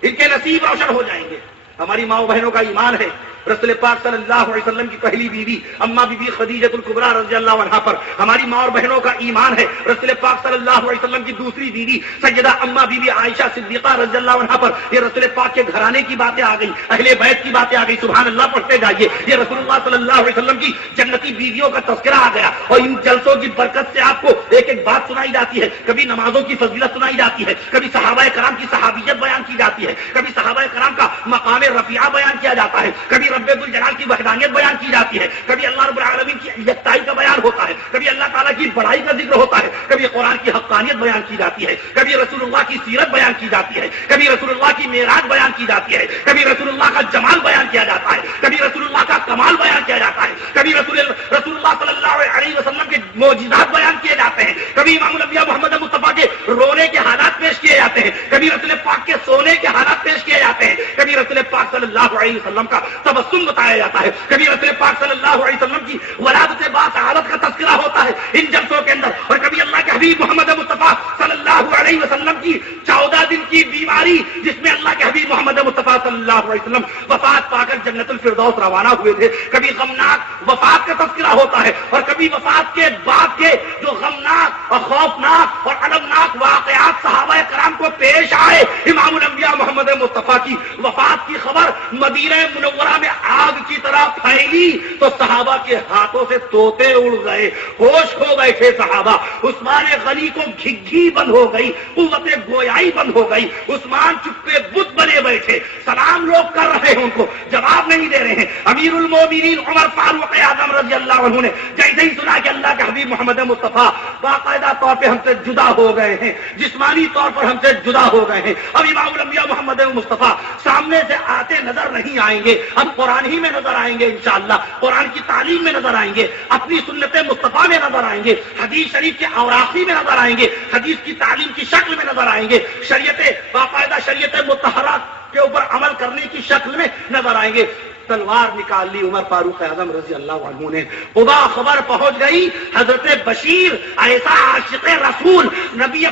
ان کے نصیب روشن ہو جائیں گے۔ ہماری ماؤں بہنوں کا ایمان ہے رسول پاک صلی اللہ علیہ وسلم کی پہلی بیوی اماں بی بی خدیجہ الکبریٰ رضی اللہ عنہا پر، ہماری ماں اور بہنوں کا ایمان ہے رسول پاک صلی اللہ علیہ وسلم کی دوسری بیوی سیدہ اماں بی بی عائشہ صدیقہ رضی اللہ عنہا پر۔ یہ رسول پاک کے گھرانے کی باتیں آ گئی، اہل بیت کی باتیں آ گئی، سبحان اللہ پڑھتے جائیے۔ یہ رسول اللہ صلی اللہ علیہ وسلم کی جنتی بیویوں کا تذکرہ آ گیا، اور ان جلسوں کی برکت سے آپ کو ایک ایک بات سنائی جاتی ہے، کبھی نمازوں کی فضیلت سنائی جاتی ہے، کبھی صحابہ کرام کی صحابیت بیان کی جاتی ہے، کبھی صحابہ کرام کا مقام رفیعہ بیان کیا جاتا ہے، کبھی رب ذوالجلال کی وحدانیت بیان کی جاتی ہے، کبھی اللہ رب العالمین کی یکتائی کا بیان ہوتا ہے، کبھی اللہ تعالیٰ کی بڑائی کا ذکر ہوتا ہے، کبھی قرآن کی حقانیت بیان کی جاتی ہے، کبھی رسول اللہ کی سیرت بیان کی جاتی ہے، کبھی رسول اللہ کی معراج بیان کی جاتی ہے، کبھی رسول اللہ کا جمال بیان کیا جاتا ہے، کبھی رسول اللہ کا کمال بیان کیا جاتا ہے، کبھی رسول اللہ صلی اللہ علیہ وسلم کے معجزات بیان کیے جاتے ہیں، کبھی امام الانبیاء محمد مصطفیٰ کے رونے کے حالات پیش کیے جاتے ہیں، کبھی رسول پاک کے سونے کے حالات پیش کیے جاتے ہیں، کبھی رسول پاک صلی اللہ علیہ وسلم کا تبسم بتایا جاتا ہے، کبھی رسول پاک صلی اللہ علیہ وسلم کی ولادت باسعادت کا تذکرہ ہوتا ہے ان جلسوں کے اندر، اور کبھی اللہ کے حبیب محمد مصطفیٰ صلی اللہ علیہ وسلم کی 14 دن کی بیماری جس میں اللہ کے حبیب محمد مصطفیٰ صلی اللہ علیہ وسلم وفات پا کر جنت الفردوس روانہ ہوئے تھے، کبھی غمناک وفات کا تذکرہ ہوتا ہے، اور کبھی وفات کے بعد کے جو غمناک اور خوفناک اور المناک واقعات صحابہ کرام کو پیش آئے۔ امام الانبیاء محمد مصطفیٰ کی وفات کی خبر مدینہ منورہ میں آگ کی طرح پھیلی تو صحابہ کے ہاتھوں سے طوطے اڑ گئے، ہوش کھو بیٹھے صحابہ۔ عثمان غنی کو گھگھی بند ہو گئی، قوت گویائی بند ہو گئی، عثمان چپے بت بنے بیٹھے، سلام لوگ کر رہے ہیں ان کو جواب نہیں دے رہے ہیں۔ امیر المومنین عمر فاروق اعظم رضی اللہ عنہ نے جیسے ہی سنا کہ اللہ کے حبیب محمد مصطفیٰ باقاعدہ طور پہ ہم سے جدا ہو گئے ہیں، جسمانی طور پر ہم سے جدا ہو گئے ہیں، اب امام الانبیاء محمد مصطفیٰ سامنے سے آتے نظر نہیں آئیں گے، اب قرآن ہی میں نظر آئیں گے انشاءاللہ، قرآن کی تعلیم میں نظر آئیں گے، اپنی سنت مصطفیٰ میں نظر آئیں گے، حدیث شریف کے اوراقی میں نظر آئیں گے، حدیث کی تعلیم کی شکل میں نظر آئیں گے، شریعت باقاعدہ شریعت مطہرہ کے اوپر عمل کرنے کی شکل میں نظر آئیں گے۔ تلوار نکال لی عمر فاروق اعظم رضی اللہ عنہ نے، خدا خبر پہنچ گئی حضرت بشیر ایسا عاشق رسول نبی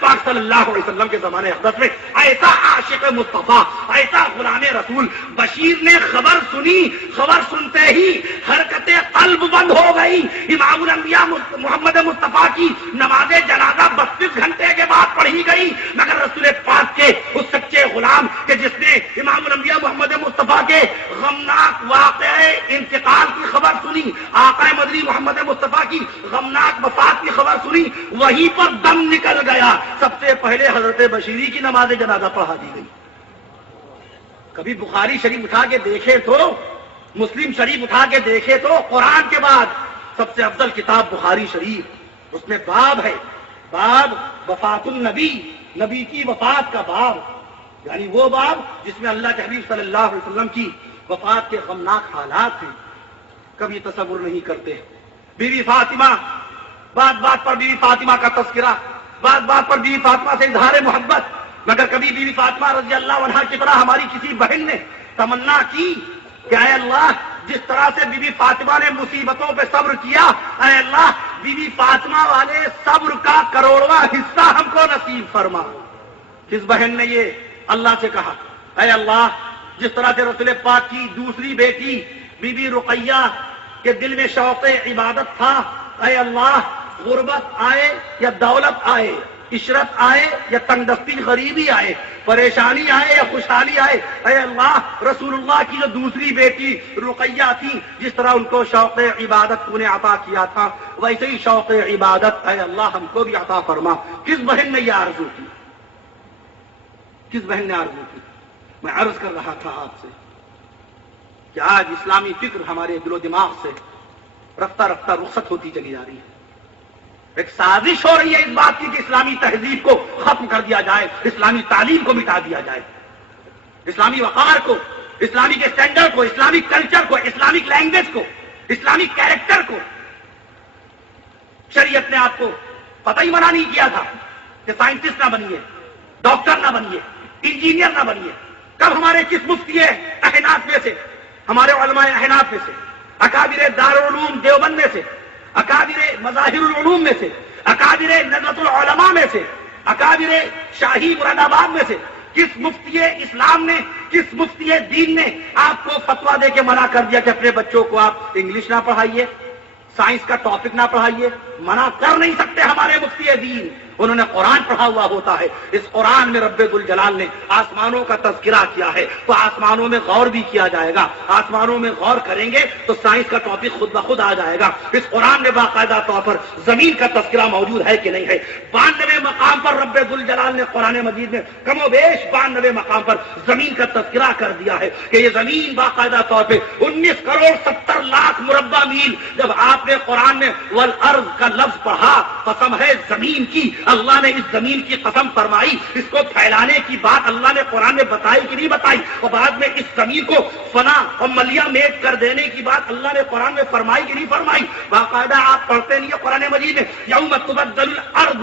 پاک صلی اللہ علیہ وسلم کے زمانے اقدس میں ایسا عاشق مصطفیٰ ایسا غلام رسول بشیر نے خبر سنی، خبر سنتے ہی حرکت قلب بند ہو گئی۔ امام الانبیاء محمد مصطفیٰ کی نماز جنازہ 32 گھنٹے کے بعد پڑھی گئی، مگر رسول پاک کے اس سچے غلام کہ جس نے امام الانبیاء محمد مصطفیٰ کے غمناک واقعہ انتقال کی خبر سنی، آقا مدنی محمد مصطفیٰ کی غمناک وفات کی خبر سنی، وہیں پر دم نکل گیا۔ سب سے پہلے حضرت بشیری کی نماز جنازہ پڑھا دی گئی۔ کبھی بخاری شریف اٹھا کے دیکھے تو، مسلم شریف اٹھا کے دیکھے تو، قرآن کے بعد سب سے افضل کتاب بخاری شریف، اس میں باب ہے، باب وفات النبی، نبی کی وفات کا باب، یعنی وہ باب جس میں اللہ کے حبیب صلی اللہ علیہ وسلم کی وفات کے غمناک حالات ہیں، کبھی تصور نہیں کرتے۔ بی بی فاطمہ، بات بات پر بی بی فاطمہ کا تذکرہ، بات بات پر بی بی فاطمہ سے اظہار محبت، مگر کبھی بی بی فاطمہ رضی اللہ عنہا کی طرح ہماری کسی بہن نے تمنا کی کہ اے اللہ جس طرح سے بی بی فاطمہ نے مصیبتوں پہ صبر کیا، اے اللہ بی بی فاطمہ والے صبر کا کروڑواں حصہ ہم کو نصیب فرما۔ کس بہن نے یہ اللہ سے کہا؟ اے اللہ جس طرح سے رسول پاک کی دوسری بیٹی بی بی رقیہ کے دل میں شوق عبادت تھا، اے اللہ غربت آئے یا دولت آئے، عشرت آئے یا تنگ دستی غریبی آئے، پریشانی آئے یا خوشحالی آئے، اے اللہ رسول اللہ کی جو دوسری بیٹی رقیہ تھی، جس طرح ان کو شوق عبادت تو نے عطا کیا تھا، ویسے ہی شوق عبادت اے اللہ ہم کو بھی عطا فرما۔ کس بہن نے یہ آرزو کی؟ کس بہن نے آرزو کی؟ میں عرض کر رہا تھا آپ سے کہ آج اسلامی فکر ہمارے دل و دماغ سے رفتہ رفتہ رخصت ہوتی چلی جا رہی ہے۔ ایک سازش ہو رہی ہے اس بات کی کہ اسلامی تہذیب کو ختم کر دیا جائے، اسلامی تعلیم کو مٹا دیا جائے، اسلامی وقار کو، اسلامک اسٹینڈرڈ کو، اسلامک کلچر کو، اسلامک لینگویج کو، اسلامک کیریکٹر کو۔ شریعت نے آپ کو پتہ ہی منع نہیں کیا تھا کہ سائنٹسٹ نہ بنیے، ڈاکٹر نہ بنیے، انجینئر نہ بنیے۔ کب ہمارے کس مفتی احناف میں سے، ہمارے علماء احناف میں سے، اکابر دارالعلوم دیوبند میں سے، اکابر مظاہر العلوم میں سے، اکابر نظرت العلماء میں سے، اکابر شاہی مراد آباد میں سے کس مفتی اسلام نے، کس مفتی دین نے آپ کو فتویٰ دے کے منع کر دیا کہ اپنے بچوں کو آپ انگلش نہ پڑھائیے، سائنس کا ٹاپک نہ پڑھائیے؟ منع کر نہیں سکتے ہمارے مفتی دین، انہوں نے قرآن پڑھا ہوا ہوتا ہے۔ اس قرآن میں رب ذوالجلال نے آسمانوں کا تذکرہ کیا ہے، تو آسمانوں میں غور بھی کیا جائے گا، آسمانوں میں غور کریں گے تو سائنس کا ٹاپک خود بخود آ جائے گا۔ اس قرآن میں باقاعدہ طور پر زمین کا تذکرہ موجود ہے کہ نہیں ہے؟ 92 مقام پر رب ذوالجلال نے قرآن مجید میں کم و بیش 92 مقام پر زمین کا تذکرہ کر دیا ہے کہ یہ زمین باقاعدہ طور پہ 19 کروڑ 70 لاکھ مربع میل۔ جب آپ نے قرآن میں والارض کا لفظ پڑھا، قسم ہے زمین کی، اللہ نے اس زمین کی قسم فرمائی، اس کو پھیلانے کی بات اللہ نے قرآن میں بتائی کہ نہیں بتائی؟ اور بعد میں اس زمین کو فنا اور ملیا میٹ کر دینے کی بات اللہ نے قرآن میں فرمائی کہ نہیں فرمائی؟ باقاعدہ آپ پڑھتے نہیں قرآن مجید میں یوم تبدل الارض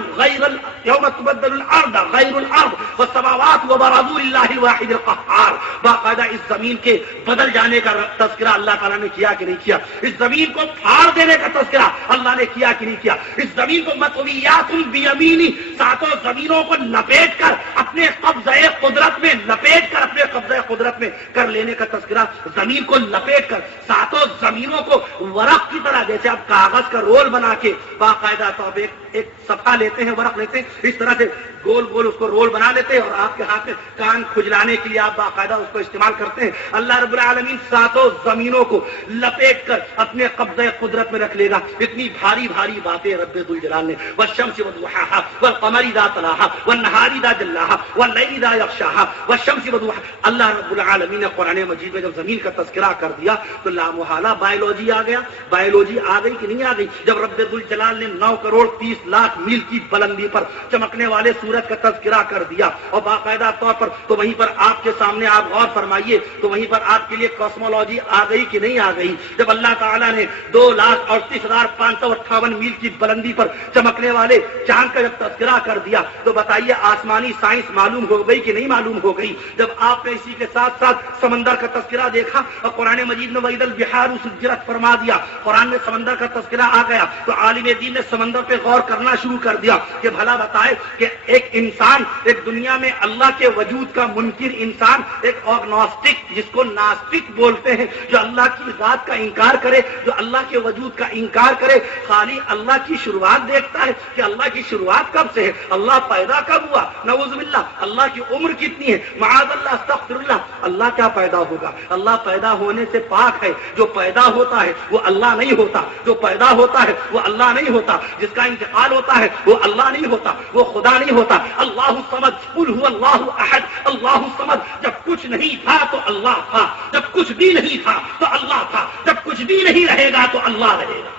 غیر الارض والسماوات وبرزوا للہ الواحد القہار۔ باقاعدہ اس زمین کے بدل جانے کا تذکرہ اللہ تعالیٰ نے کیا کہ نہیں کیا؟ اس زمین کو پھاڑ دینے کا تذکرہ اللہ نے کیا کہ نہیں کیا؟ اس زمین کو مطویات بیمینی، ساتوں زمینوں کو لپیٹ کر اپنے قبضہ قدرت میں لپیٹ کر اپنے قبضہ قدرت میں کر لینے کا تذکرہ، زمین کو لپیٹ کر ساتوں زمینوں کو ورق کی طرح، جیسے آپ کاغذ کا رول بنا کے باقاعدہ طور پہ ایک صفحہ لیتے ہیں، ورق لیتے ہیں، اس طرح سے گول گول اس کو رول بنا لیتے ہیں اور آپ کے ہاتھ میں کان کھجلانے کے لیے آپ باقاعدہ اس کو استعمال کرتے ہیں۔ اللہ رب العالمین ساتوں زمینوں کو لپیٹ کر اپنے قبضہ قدرت میں رکھ لے گا۔ اتنی بھاری بھاری باتیں رب ذوالجلال نے، والشمس وضحاها والقمر اذا تلاها والنهار اذا جلاها والليل اذا يغشاها والشمس وضحاها۔ اللہ رب العالمین نے قرآن مجید میں جب زمین کا تذکرہ کر دیا تو لامحالہ بایولوجی آ گیا۔ بایولوجی آ گئی کہ نہیں آ گئی؟ جب رب ذوالجلال نے 9 کروڑ 30 لاکھ میل کی بلندی پر چمکنے والے سورج کا تذکرہ کر دیا اور باقاعدہ طور پر، تو وہیں پر آپ کے سامنے آپ غور فرمائیے، تو وہیں پر آپ کے لیے کاسمولوجی آ گئی کہ نہیں آ گئی؟ جب اللہ تعالیٰ نے 2,38,558 میل کی بلندی پر چمکنے والے چاند کا جب تذکرہ کر دیا تو بتائیے آسمانی سائنس معلوم ہو گئی کہ نہیں معلوم ہو گئی؟ جب آپ نے اسی کے ساتھ ساتھ سمندر کا تذکرہ دیکھا اور قرآن مجید میں وَإِذَا الْبِحَارُ سُجِّرَتْ فرما دیا، قرآن میں سمندر کا تذکرہ آ گیا، تو عالم دین نے سمندر پہ غور کرنا شروع کر دیا کہ بھلا بتائے کہ ایک انسان، ایک دنیا میں اللہ کے وجود کا منکر انسان، ایک اگنوسٹک جس کو ناستک بولتے ہیں، جو اللہ کی ذات کا انکار کرے، جو اللہ کے وجود کا انکار کرے، خالی اللہ کی شروعات دیکھتا ہے کہ اللہ کی شروعات کب سے ہے، اللہ پیدا کب ہوا، نعوذ باللہ، اللہ کی عمر کتنی ہے، معاذ اللہ، استغفر اللہ، اللہ کیا پیدا ہوگا؟ اللہ پیدا ہونے سے پاک ہے۔ جو پیدا ہوتا ہے وہ اللہ نہیں ہوتا، جو پیدا ہوتا ہے وہ اللہ نہیں ہوتا، جس کا انتقال ہوتا ہے وہ اللہ نہیں ہوتا، وہ خدا نہیں ہوتا۔ اللہ الصمد، قل هو اللہ احد، اللہ الصمد۔ جب کچھ نہیں تھا تو اللہ تھا، جب کچھ بھی نہیں تھا تو اللہ تھا، جب کچھ بھی نہیں رہے گا تو اللہ رہے گا۔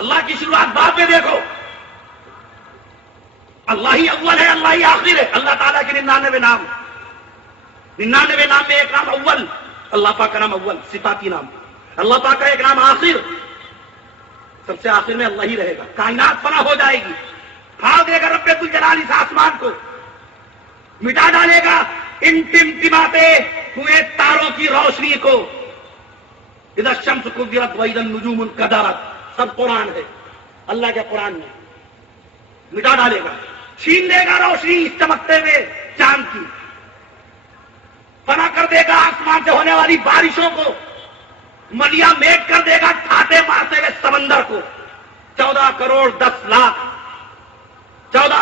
اللہ کی شروعات بعد میں دیکھو، اللہ ہی اول ہے، اللہ ہی آخر ہے۔ اللہ تعالیٰ کے 99 نام، 99 نام میں ایک نام اول، اللہ پاک کا نام اول صفاتی نام، اللہ پاک کا ایک نام آخر، سب سے آخر میں اللہ ہی رہے گا۔ کائنات فنا ہو جائے گی، پھاڑ دے گا رب ذوالجلال اس آسمان کو، مٹا ڈالے گا ان ٹمٹماتے ہوئے تاروں کی روشنی کو۔ اذا الشمس كورت واذا النجوم انكدرت، سب قرآن ہے، اللہ کے قرآن میں۔ مٹا ڈالے گا، چھین لے گا روشنی اس چمکتے ہوئے چاند کی، فنا کر دے گا آسمان سے ہونے والی بارشوں کو، ملیا میٹ کر دے گا ٹھاٹے مارتے ہوئے سمندر کو۔ 14 کروڑ 10 لاکھ، 14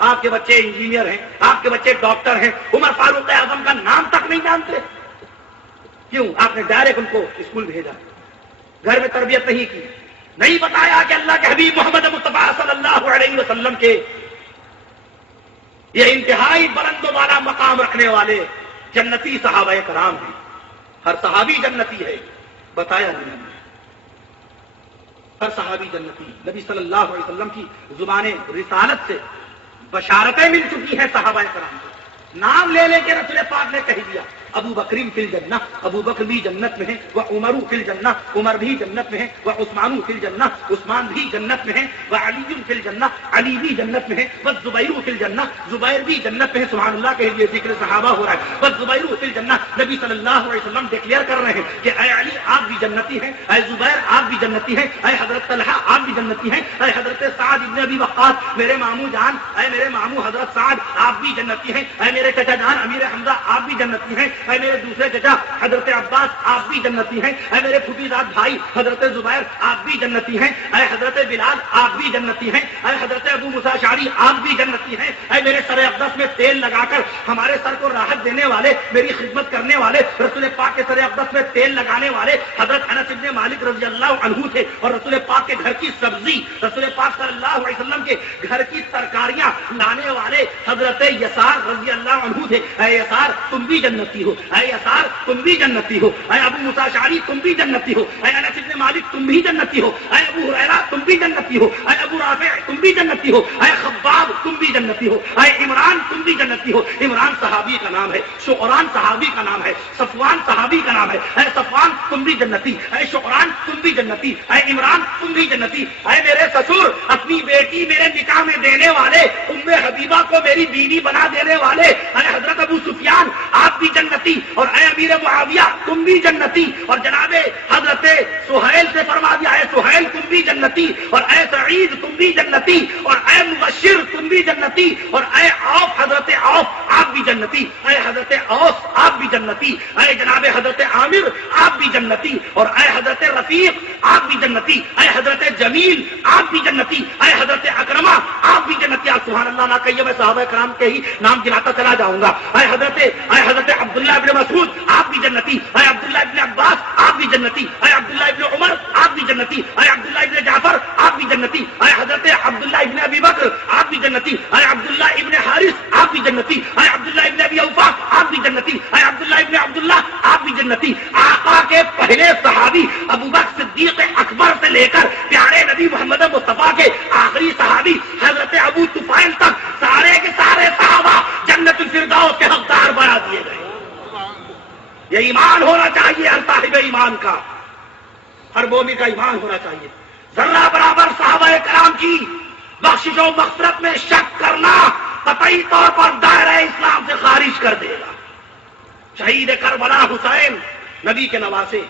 آپ کے بچے انجینئر ہیں، آپ کے بچے ڈاکٹر ہیں، عمر فاروق اعظم کا نام تک نہیں جانتے؟ کیوں؟ آپ نے ڈائریکٹ ان کو اسکول بھیجا، گھر میں تربیت نہیں کی، نہیں بتایا کہ اللہ کے حبیب محمد مصطفیٰ صلی اللہ علیہ وسلم کے یہ انتہائی بلند و بالا مقام رکھنے والے جنتی صحابہ کرام ہیں، ہر صحابی جنتی ہے، بتایا نہیں ہم نے، ہر صحابی جنتی۔ نبی صلی اللہ علیہ وسلم کی زبان رسالت سے بشارتیں مل چکی ہیں صحابہ کرام کو، نام لے لے کے رسول پاک نے کہہ دیا ابو بکر فی الجنہ، ابو بکر بھی جنت میں ہے، وہ عمر فی الجنہ، عمر بھی جنت میں ہے، وہ عثمان فی الجنہ، عثمان بھی جنت میں ہے، وہ علی فی الجنہ، علی بھی جنت میں ہے، وہ زبیر فی الجنہ، زبیر بھی جنت میں ہے۔ سبحان اللہ کے لیے ذکر صحابہ ہو رہا ہے، وہ زبیر فی الجنہ۔ نبی صلی اللہ علیہ وسلم ڈکلیئر کر رہے ہیں کہ اے علی آپ بھی جنتی ہیں، اے زبیر آپ بھی جنتی ہیں، اے حضرت طلحہ آپ بھی جنتی ہیں، اے حضرت سعد ابن ابی وقاص میرے ماموں جان، اے میرے ماموں حضرت سعد آپ بھی جنتی ہیں، اے میرے چچا جان امیر حمزہ آپ بھی جنتی ہیں، اے میرے دوسرے چچا حضرت عباس آپ بھی جنتی ہیں، اے میرے پھوپھی زاد بھائی حضرت زبیر آپ بھی جنتی ہیں، اے حضرت بلال آپ بھی جنتی ہیں، اے حضرت ابو موسیٰ اشعری آپ بھی جنتی ہیں، اے میرے سر اقدس میں تیل لگا کر ہمارے سر کو راحت دینے والے، میری خدمت کرنے والے، رسول پاک کے سر اقدس میں تیل لگانے والے حضرت انس بن مالک رضی اللہ عنہ تھے، اور رسول پاک کے گھر کی سبزی، رسول پاک صلی اللہ علیہ وسلم کے گھر کی ترکاریاں لانے والے حضرت یسار رضی اللہ عنہ تھے۔ اے یسار تم بھی جنتی ہو، اے یسار تم بھی جنتی ہو، اے ابو موسیٰ اشعری تم بھی جنتی ہو، اے انس بن مالک تم بھی جنتی ہو، اے ابو ہریرہ تم بھی جنتی ہو، اے ابو رافع تم بھی جنتی ہو، اے خباب تم بھی جنتی ہو، اے عمران تم بھی جنتی ہو۔ عمران صحابی کا نام ہے، شعران صحابی کا نام ہے، صفوان صحابی کا نام ہے، اے صفوان تم بھی جنتی، اے شعران تم بھی جنتی، اے عمران تم بھی جنتی۔ اے میرے سسر اپنی بیٹی میرے نکاح میں دینے والے، ام حبیبہ کو میری بیوی بنا دینے والے، اے حضرت ابو سفیان آپ بھی جنتی، اور اے امیر معاویہ تم بھی جنتی، اور جناب حضرت سہیل سے فرما دیا اے سہیل تم بھی جنتی، اور اے سعید تم بھی جنتی، اور اے مبشر تم بھی جنتی، اور اے عوف حضرت عوف آپ بھی جنتی، اے حضرت اوس آپ بھی جنتی، اے جناب حضرت عامر آپ بھی جنتی، اور اے حضرت رفیق آپ بھی جنتی، اے حضرت جمیل آپ بھی جنتی، اے حضرت اکرمہ آپ بھی جنتی۔ آپ سبحان اللہ نہ کہیے، میں صحابہ کرام کے ہی نام گناتا چلا جاؤں گا۔ اے حضرت عبداللہ ابن مسعود آپ بھی جنتی، اے عبداللہ ابن عباس آپ بھی جنتی، اے عبداللہ ابن عمر آپ بھی جنتی، اے عبداللہ ابن جعفر آپ بھی جنتی، اے حضرت عبداللہ ابن ابی بکر آپ بھی جنتی، اے عبداللہ ابن حارث آپ بھی جنتی، اے عبداللہ ابن ابی اوفا آپ بھی جنتی، اے عبداللہ ابن عبداللہ آپ بھی جنتی۔ آقا کے پہلے صحابی ابو بکر صدیق اکبر سے لے کر پیارے نبی محمد مصطفیٰ کے آخری صحابی حضرت ابو طفیل تک سارے کے سارے صحابہ جنت الفردوس کے حقدار بنا دیے گئے۔ یہ ایمان ہونا چاہیے ہر صاحب ایمان کا، ہر مومن کا ایمان ہونا چاہیے۔ ذرہ برابر صحابہ کرام کی بخشش و مغفرت میں شک کرنا قطعی طور پر دائرہ اسلام سے خارج کر دے گا۔ شہید کربلا حسین نبی کے نواسے،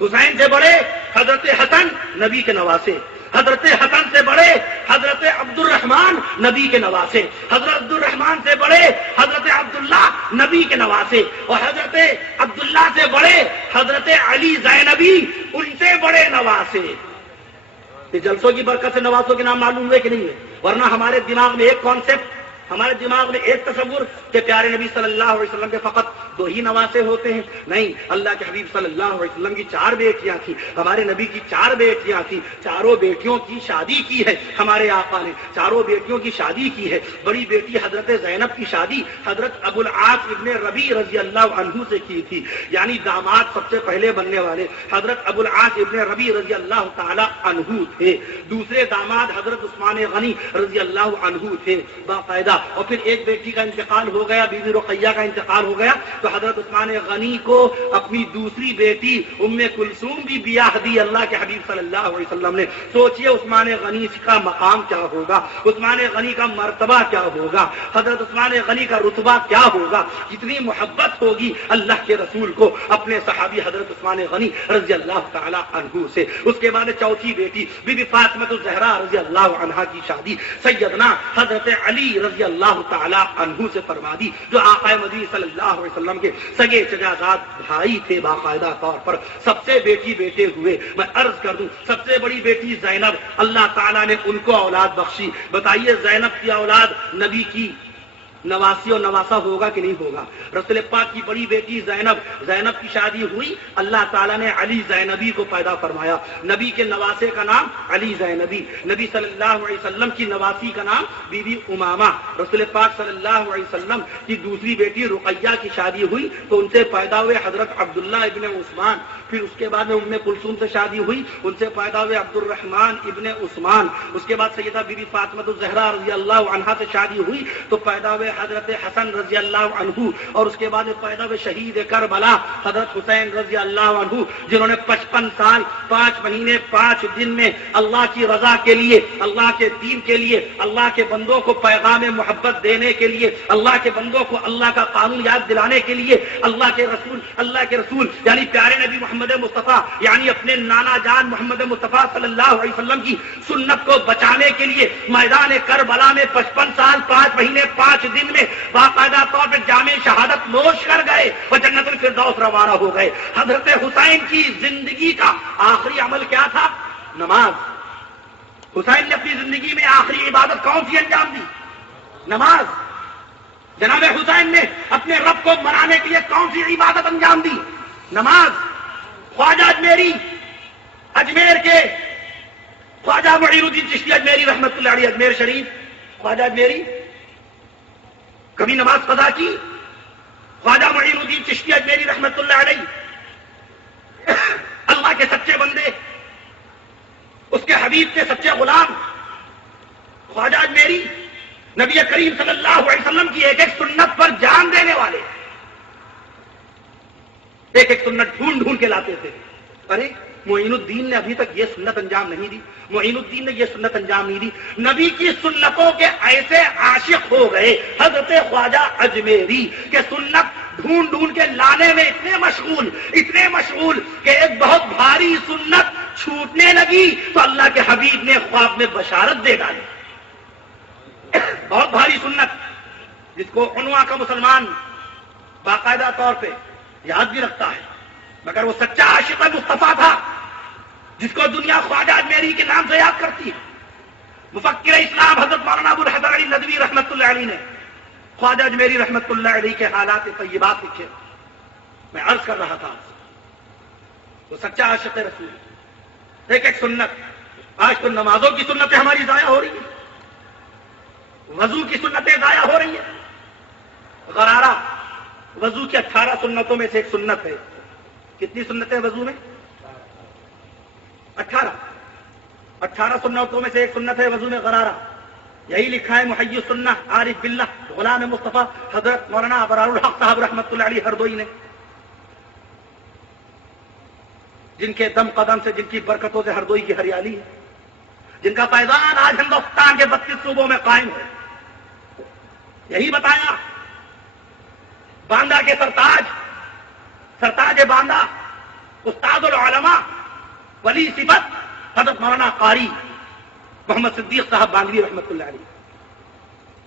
حسین سے بڑے حضرت حسن نبی کے نواسے، حضرت حسن سے بڑے حضرت عبد الرحمن نبی کے نواسے، حضرت عبد الرحمن سے بڑے حضرت عبداللہ نبی کے نواسے، اور حضرت عبداللہ سے بڑے حضرت علی زینبی ان سے بڑے نواسے۔ یہ جلسوں کی برکت سے نواسوں کے نام معلوم ہوئے کہ نہیں ہے؟ ورنہ ہمارے دماغ میں ایک کانسیپٹ، ہمارے دماغ میں ایک تصور کہ پیارے نبی صلی اللہ علیہ وسلم کے فقط 2 ہی نواسے ہوتے ہیں۔ نہیں، اللہ کے حبیب صلی اللہ علیہ وسلم کی 4 بیٹیاں تھیں، ہمارے نبی کی 4 بیٹیاں تھیں، چاروں بیٹیوں کی شادی کی ہے ہمارے آقا نے، چاروں بیٹیوں کی شادی کی ہے۔ بڑی بیٹی حضرت زینب کی شادی حضرت ابو العاص ابن ربیع رضی اللہ عنہ سے کی تھی، یعنی داماد سب سے پہلے بننے والے حضرت ابو العاص ابن ربیع رضی اللہ تعالی عنہ تھے۔ دوسرے داماد حضرت عثمان غنی رضی اللہ عنہ تھے باقاعدہ، اور پھر ایک بیٹی کا انتقال ہو گیا، بی بی رقیہ کا انتقال ہو گیا، تو حضرت عثمان غنی کو اپنی دوسری بیٹی ام کلثوم بھی بیاہ دی اللہ کے حبیب صلی اللہ علیہ وسلم نے۔ سوچئے عثمان غنی کا مقام کیا ہوگا، عثمان غنی کا مرتبہ کیا ہوگا، حضرت عثمان غنی کا رتبہ کیا ہوگا، کتنی محبت ہوگی اللہ کے رسول کو اپنے صحابی حضرت عثمان غنی رضی اللہ تعالی عنہ سے۔ اس کے بعد چوتھی بیٹی بی بی فاطمہ الزہرا رضی اللہ عنہا کی شادی سیدنا حضرت علی رضی اللہ تعالی عنہ سے فرما دی، جو آقا مدنی صلی اللہ علیہ وسلم وسلم کے سگے چچازاد بھائی تھے باقاعدہ طور پر، سب سے بیٹے ہوئے۔ میں عرض کر دوں سب سے بڑی بیٹی زینب، اللہ تعالیٰ نے ان کو اولاد بخشی۔ بتائیے زینب کی اولاد نبی کی نواسی اور نواسا ہوگا کہ نہیں ہوگا؟ رسول پاک کی بڑی بیٹی زینب کی شادی ہوئی، اللہ تعالیٰ نے علی زینبی کو پیدا فرمایا۔ نبی کے نواسے کا نام علی زینبی، نبی صلی اللہ علیہ وسلم کی نواسی کا نام بی بی امامہ۔ رسول پاک صلی اللہ علیہ وسلم کی دوسری بیٹی رقیہ کی شادی ہوئی تو ان سے پیدا ہوئے حضرت عبداللہ ابن عثمان۔ پھر اس کے بعد میں ام کلثوم سے شادی ہوئی، ان سے پیدا ہوئے عبد الرحمن ابن عثمان۔ اس کے بعد سیدہ بی بی فاطمہ الزہرا رضی اللہ عنہا سے شادی ہوئی تو پیدا ہوئے حضرت حسن رضی اللہ عنہ، اور اس کے بعد پیدا ہوئے شہید کربلا حضرت حسین رضی اللہ عنہ، جنہوں نے 55 سال 5 مہینے 5 دن میں اللہ کی رضا کے لیے، اللہ کے دین کے لیے، اللہ کے بندوں کو پیغام محبت دینے کے لیے، اللہ کے بندوں کو اللہ کا قانون یاد دلانے کے لیے، اللہ کے رسول یعنی پیارے نبی محمد مصطفیٰ یعنی اپنے نانا جان محمد مصطفیٰ صلی اللہ علیہ وسلم کی سنت کو بچانے کے لیے میدان کربلا میں 55 سال 5 مہینے 5 دن میں باقاعدہ طور پہ جامع شہادت نوش کر گئے اور جنت الفردوس روانہ ہو گئے۔ حضرت حسین کی زندگی کا آخری عمل کیا تھا؟ نماز۔ حسین نے اپنی زندگی میں آخری عبادت کون سی انجام دی؟ نماز۔ جناب حسین نے اپنے رب کو منانے کے لیے کون سی عبادت انجام دی؟ نماز۔ خواجہ اجمیر کے خواجہ معین الدین چشتی اجمیری رحمت اللہ علیہ، اجمیر شریف خواجہ اجمیری کبھی نماز قضا کی؟ خواجہ معین الدین چشتی اجمیری رحمت اللہ علیہ اللہ کے سچے بندے، اس کے حبیب کے سچے غلام خواجہ اجمیری نبی کریم صلی اللہ علیہ وسلم کی ایک ایک سنت پر جان دینے والے، ایک ایک سنت ڈھونڈ کے لاتے تھے۔ ارے معین الدین نے ابھی تک یہ سنت انجام نہیں دی، معین الدین نے یہ سنت انجام نہیں دی، نبی کی سنتوں کے ایسے عاشق ہو گئے حضرت خواجہ اجمیری کہ سنت ڈھونڈ کے لانے میں اتنے مشغول کہ ایک بہت بھاری سنت چھوٹنے لگی تو اللہ کے حبیب نے خواب میں بشارت دے ڈالی۔ بہت بھاری سنت جس کو عنوا کا مسلمان باقاعدہ طور پہ یاد بھی رکھتا ہے، مگر وہ سچا عاشق مصطفیٰ تھا جس کو دنیا خواجہ اجمیری کے نام سے یاد کرتی ہے۔ مفکر اسلام حضرت مولانا ابو الحسن علی ندوی رحمت اللہ علیہ نے خواجہ اجمیری رحمت اللہ علیہ کے حالات طیبات لکھے۔ میں عرض کر رہا تھا وہ سچا عاشق رسول، ایک ایک سنت۔ آج تو نمازوں کی سنتیں ہماری ضائع ہو رہی ہیں، وضو کی سنتیں ضائع ہو رہی ہیں۔ غرارہ وضو کی 18 سنتوں میں سے ایک سنت ہے۔ کتنی سنتیں وضو میں؟ 18 سنتوں میں سے ایک سنت ہے وضو میں غرارہ۔ یہی لکھا ہے محی السنہ عارف باللہ غلام مصطفیٰ حضرت مولانا ابرار الحق صاحب رحمت اللہ علیہ ہردوئی نے، جن کے دم قدم سے، جن کی برکتوں سے ہردوئی کی ہریالی ہے، جن کا فیضان آج ہندوستان کے 32 صوبوں میں قائم ہے۔ یہی بتایا باندہ کے سرتاج باندہ استاد العلماء ولی صفت حضرت مولانا قاری محمد صدیق صاحب باندوی رحمت اللہ علیہ۔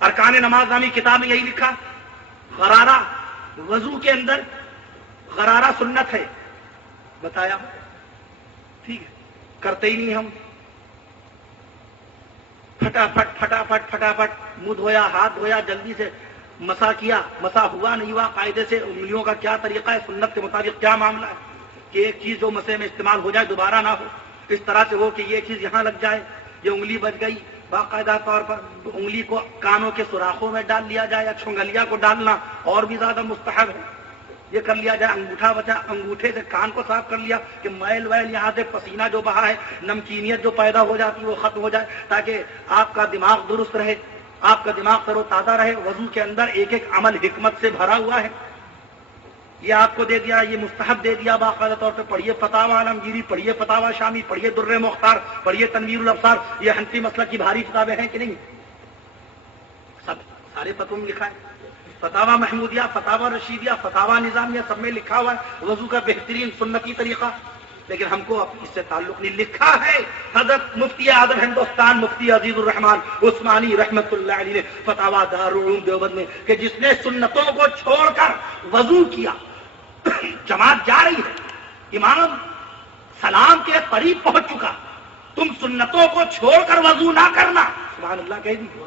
ارکان نماز نامی کتاب میں یہی لکھا، غرارہ وضو کے اندر غرارہ سنت ہے۔ بتایا ٹھیک ہے، کرتے ہی نہیں ہم۔ پھٹافٹ منہ دھویا، ہاتھ دھویا، جلدی سے مسا کیا، مسا ہوا نہیں ہوا، قاعدے سے انگلیوں کا کیا طریقہ ہے، سنت کے مطابق کیا معاملہ ہے کہ ایک چیز جو مسے میں استعمال ہو جائے دوبارہ نہ ہو، اس طرح سے ہو کہ یہ چیز یہاں لگ جائے، یہ انگلی بچ گئی، باقاعدہ طور پر انگلی کو کانوں کے سوراخوں میں ڈال لیا جائے، یا چھنگلیا کو ڈالنا اور بھی زیادہ مستحب ہے، یہ کر لیا جائے۔ انگوٹھا بچا، انگوٹھے سے کان کو صاف کر لیا کہ میل ویل یہاں سے پسینہ جو بہا ہے، نمکینیت جو پیدا ہو جاتی ہے وہ ختم ہو جائے، تاکہ آپ کا دماغ درست رہے، آپ کا دماغ تر و تازہ رہے۔ وضو کے اندر ایک ایک عمل حکمت سے بھرا ہوا ہے، یہ آپ کو دے دیا، یہ مستحب دے دیا باقاعدہ طور پہ۔ پڑھیے فتاوی عالمگیری، پڑھیے فتاوی شامی، پڑھیے در مختار، پڑھیے تنویر الابصار، یہ حنفی مسلک کی بھاری کتابیں ہیں کہ نہیں؟ سب سارے فتووں میں لکھا ہے، فتاوی محمودیہ، فتاوی رشیدیہ، فتاوی نظامیہ، سب میں لکھا ہوا ہے وضو کا بہترین سنتی طریقہ۔ لیکن ہم کو اس سے تعلق نہیں. لکھا ہے حضرت مفتی اعظم ہندوستان مفتی عزیز الرحمان عثمانی رحمت اللہ علیہ نے فتاوی دارالعلوم دیوبند میں کہ جس نے سنتوں کو چھوڑ کر وضو کیا، جماعت جا رہی ہے، امام سلام کے قریب پہنچ چکا، تم سنتوں کو چھوڑ کر وضو نہ کرنا، سبحان اللہ کہہ دیجیے،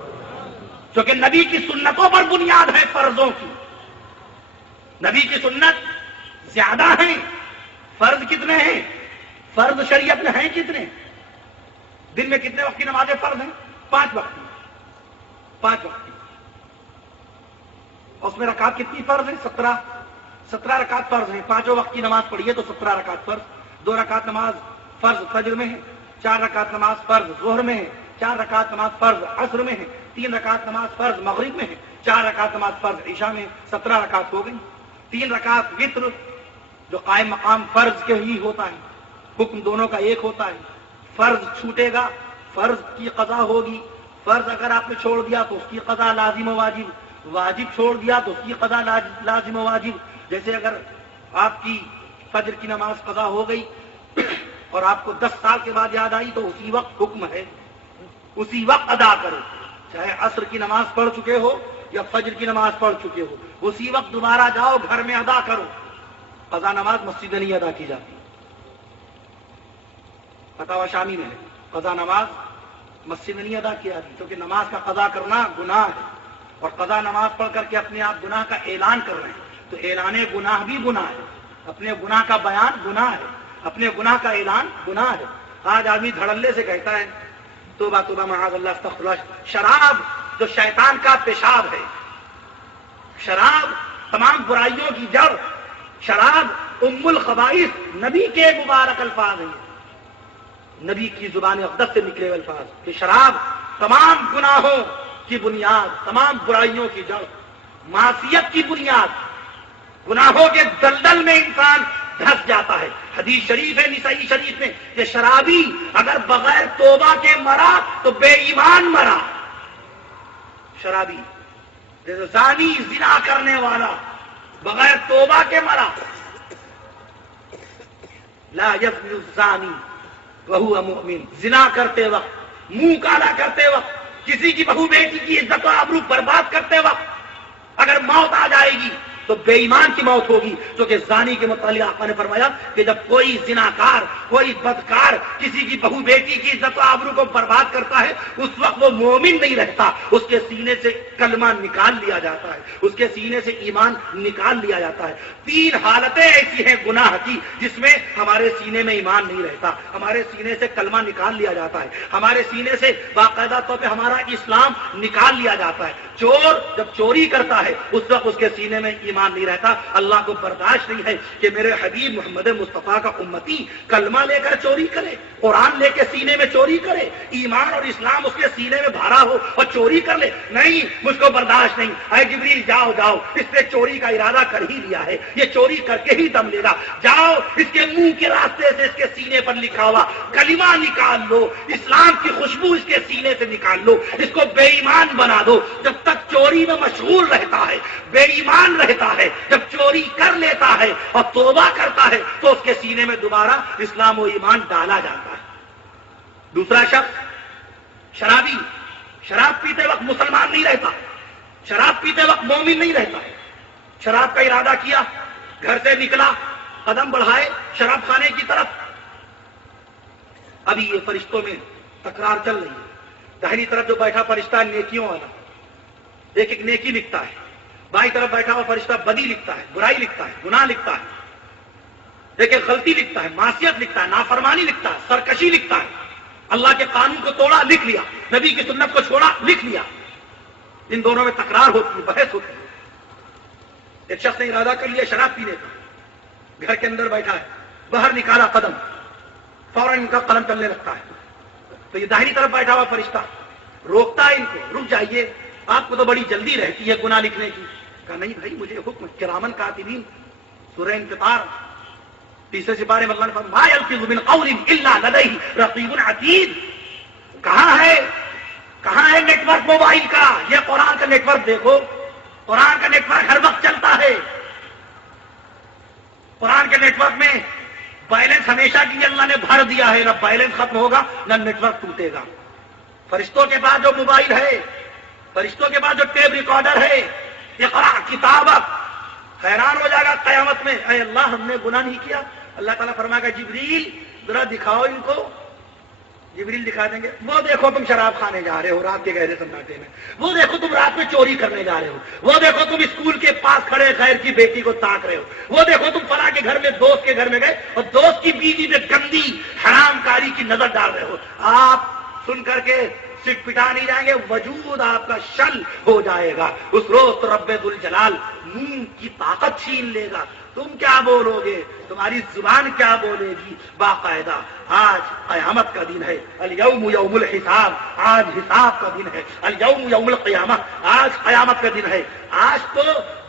کیونکہ نبی کی سنتوں پر بنیاد ہے فرضوں کی. نبی کی سنت زیادہ ہیں، فرض کتنے ہیں؟ فرض شریعت میں ہیں کتنے؟ دن میں کتنے وقت کی نمازیں فرض ہیں؟ 5 وقت. 5 وقت. اس میں رکعت کتنی فرض ہیں؟ 17 رکعت فرض ہیں. 5 وقت کی نماز پڑھیے تو 17 رکعت فرض. 2 رکعت نماز فرض فجر میں ہے، 4 رکعت نماز فرض ظہر میں ہے، 4 رکعت نماز فرض عصر میں ہے، 3 رکعت نماز فرض مغرب میں ہے، 4 رکعت نماز فرض عشاء میں ہے. 17 رکعت ہو گئی. 3 رکعت وتر جو قائم مقام فرض کے ہی ہوتا ہے، حکم دونوں کا ایک ہوتا ہے. فرض چھوٹے گا، فرض کی قضا ہوگی. فرض اگر آپ نے چھوڑ دیا تو اس کی قضا لازم و واجب، واجب چھوڑ دیا تو اس کی قضا لازم و واجب. جیسے اگر آپ کی فجر کی نماز قضا ہو گئی اور آپ کو 10 سال کے بعد یاد آئی تو اسی وقت حکم ہے اسی وقت ادا کرو، چاہے عصر کی نماز پڑھ چکے ہو یا فجر کی نماز پڑھ چکے ہو، اسی وقت دوبارہ جاؤ گھر میں ادا کرو. قضا نماز مسجد میں نہیں ادا کی جاتی. فتاوی شامی میں ہے قضا نماز مسجد میں نہیں ادا کی جاتی، کیونکہ نماز کا قضا کرنا گناہ ہے، اور قضا نماز پڑھ کر کے اپنے آپ گناہ کا اعلان کر رہے ہیں تو اعلان گناہ بھی گناہ ہے. اپنے گناہ کا بیان گناہ ہے، اپنے گناہ کا اعلان گناہ ہے. آج آدمی دھڑلے سے کہتا ہے توبہ توبہ معاذ اللہ استغفر اللہ. شراب جو شیطان کا پیشاب ہے، شراب تمام برائیوں کی جڑ، شراب ام الخبائث، نبی کے مبارک الفاظ ہیں، نبی کی زبان اقدس سے نکلے ہوئے الفاظ کہ شراب تمام گناہوں کی بنیاد، تمام برائیوں کی جڑ، معصیت کی بنیاد. گناہوں کے دلدل میں انسان دھس جاتا ہے. حدیث شریف ہے نسائی شریف میں کہ شرابی اگر بغیر توبہ کے مرا تو بے ایمان مرا. شرابی زانی زنا کرنے والا بغیر توبہ کے مرا. لا یزنی الزانی وہو مؤمن. زنا کرتے وقت، منہ کالا کرتے وقت، کسی کی بہو بیٹی کی عزت و آبرو برباد کرتے وقت اگر موت آ جائے گی تو بے ایمان کی موت ہوگی. کیونکہ زانی کے متعلق آقا نے فرمایا کہ جب کوئی زناکار، کوئی بدکار کسی کی بہو بیٹی کی عزت و آبرو کو برباد کرتا ہے اس وقت وہ مومن نہیں رہتا، اس کے سینے سے کلمہ نکال لیا جاتا ہے، اس کے سینے سے ایمان نکال لیا جاتا ہے. 3 حالتیں ایسی ہیں گناہ کی جس میں ہمارے سینے میں ایمان نہیں رہتا، ہمارے سینے سے کلمہ نکال لیا جاتا ہے، ہمارے سینے سے باقاعدہ طور پہ ہمارا اسلام نکال لیا جاتا ہے. چور جب چوری کرتا ہے اس وقت اس کے سینے میں ایمان نہیں رہتا. اللہ کو برداشت نہیں ہے کہ میرے حبیب محمد مصطفیٰ کا امتی کلمہ لے کر چوری کرے، قرآن لے کے سینے میں چوری کرے، ایمان اور اسلام اس کے سینے میں بھرا ہو اور چوری کر لے. نہیں، مجھ کو برداشت نہیں. اے جبریل جاؤ جاؤ، اس نے چوری کا ارادہ کر ہی لیا ہے، یہ چوری کر کے ہی دم لے گا. جاؤ اس کے منہ کے راستے سے اس کے سینے پر لکھا ہوا کلمہ نکال لو، اسلام کی خوشبو اس کے سینے سے نکال لو، اس کو بے ایمان بنا دو. جب تک چوری میں مشغول رہتا ہے، بے ایمان رہتا ہے، جب چوری کر لیتا ہے اور توبہ کرتا ہے تو اس کے سینے میں دوبارہ اسلام و ایمان ڈالا جاتا ہے. دوسرا شخص شرابی، شراب پیتے وقت مسلمان نہیں رہتا، شراب پیتے وقت مومن نہیں رہتا. شراب کا ارادہ کیا، گھر سے نکلا، قدم بڑھائے شراب خانے کی طرف. ابھی یہ فرشتوں میں تکرار چل رہی ہے. داہنی طرف جو بیٹھا فرشتہ نیکیوں والا، ایک ایک نیکی لکھتا ہے. بائیں طرف بیٹھا ہوا فرشتہ بدی لکھتا ہے، برائی لکھتا ہے، گناہ لکھتا ہے. ایک ایک غلطی لکھتا ہے، معصیت لکھتا ہے، نافرمانی لکھتا ہے، سرکشی لکھتا ہے. اللہ کے قانون کو توڑا، لکھ لیا. نبی کی سنت کو چھوڑا، لکھ لیا. ان دونوں میں تکرار ہوتی ہے، بحث ہوتی ہے. ایک شخص نے ارادہ کر لیا شراب پینے کا، گھر کے اندر بیٹھا ہے، باہر نکالا قدم، فوراً ان کا قلم چلنے لگتا ہے. تو یہ داہنی طرف بیٹھا ہوا فرشتہ روکتا ہے ان کو، رک جائیے، آپ کو تو بڑی جلدی رہتی ہے گناہ لکھنے کی. کہا نہیں بھائی، مجھے حکم کرامن کاتبین، سورہ انفطار 3 سپارے میں اللہ نے فرمایا ما یلفظ من قول الا لدیہ رقیب عتید. کہاں ہے نیٹ ورک موبائل کا؟ یہ قرآن کا نیٹ ورک دیکھو، قرآن کا نیٹ ورک ہر وقت چلتا ہے. قرآن کے نیٹ ورک میں بیلنس ہمیشہ کے لیے اللہ نے بھر دیا ہے، نہ بیلنس ختم ہوگا نہ نیٹ ورک ٹوٹے گا۔ فرشتوں کے بعد جو موبائل ہے، فرشتوں کے بعد جو ٹیپ ریکارڈر ہے، اقرا کتابک، حیران ہو جائے گا قیامت میں، اے اللہ ہم نے گناہ نہیں کیا۔ اللہ تعالیٰ فرمائے گا جبریل ذرا دکھاؤ ان کو۔ جبریل دکھا دیں گے، وہ دیکھو تم شراب کھانے جا رہے ہو رات کے گہرے سناٹے میں، وہ دیکھو تم رات میں چوری کرنے جا رہے ہو، وہ دیکھو تم اسکول کے پاس کھڑے غیر کی بیٹی کو تاک رہے ہو، وہ دیکھو تم فلاں کے گھر میں دوست کے گھر میں گئے اور دوست کی بیوی میں گندی حرام کاری کی نظر ڈال رہے ہو۔ آپ سن کر کے سٹ پٹا نہیں جائیں گے، وجود آپ کا شل ہو جائے گا۔ اس روز تو رب ذوالجلال منہ کی طاقت چھین لے گا۔ تم کیا بولو گے، تمہاری زبان کیا بولے گی؟ باقاعدہ آج قیامت کا دن ہے، الیوم یوم الحساب، آج حساب کا دن ہے، الیوم یوم القیامہ، آج قیامت کا دن ہے، آج تو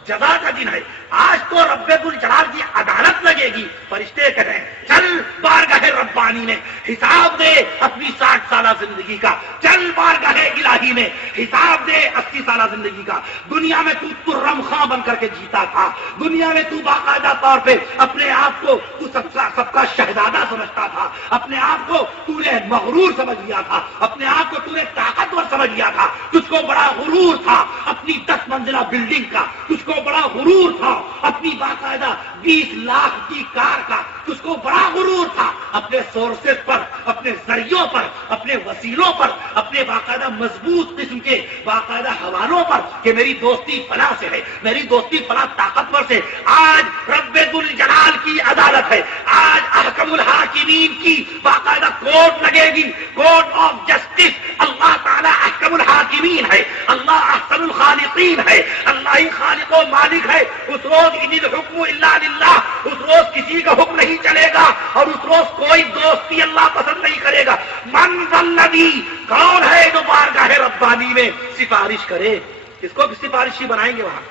جزا کا دن ہے، آج تو رب ذوالجلال کی عدالت لگے گی۔ فرشتے کہیں چل بارگاہ ربانی میں حساب دے اپنی 60 سالہ زندگی کا، چل بارگاہ الہی میں حساب دے 80 سالہ زندگی کا۔ دنیا میں تو ترم خاں بن کر کے جیتا تھا، دنیا میں تو باقاعدہ طور پہ اپنے آپ کو تو سب کا شہزادہ سمجھتا تھا، اپنے آپ کو تو نے مغرور سمجھ لیا تھا، اپنے آپ کو تو نے طاقتور سمجھ لیا تھا، تجھ کو بڑا غرور تھا اپنی 10 منزلہ بلڈنگ کا، تجھ کو بڑا غرور تھا اپنی باقاعدہ 20 لاکھ کی کار کا، تجھ کو بڑا غرور تھا اپنے سورسز پر، اپنے ذریعوں پر، اپنے وسیلوں پر، اپنے باقاعدہ مضبوط قسم کے باقاعدہ حوالوں پر کہ میری دوستی فلاں سے ہے، میری دوستی فلاں طاقتور سے۔ آج رب ذوالجلال کی عدالت ہے، آج احکم الحاکمین کی باقاعدہ کورٹ لگے گی، کورٹ آف جسٹس۔ اللہ تعالیٰ احکم الحاکمین ہے، اللہ احسن الخالقین ہے، اللہ ہی خالق و مالک ہے۔ اس روز ان الحکم الا للہ، اس روز کسی کا حکم نہیں چلے گا اور اس روز کوئی دوستی اللہ پسند نہیں کرے گا۔ من ذا الذی، کون ہے جو بارگاہ ربانی میں سفارش کرے؟ کس کو سفارشی بنائیں گے وہاں؟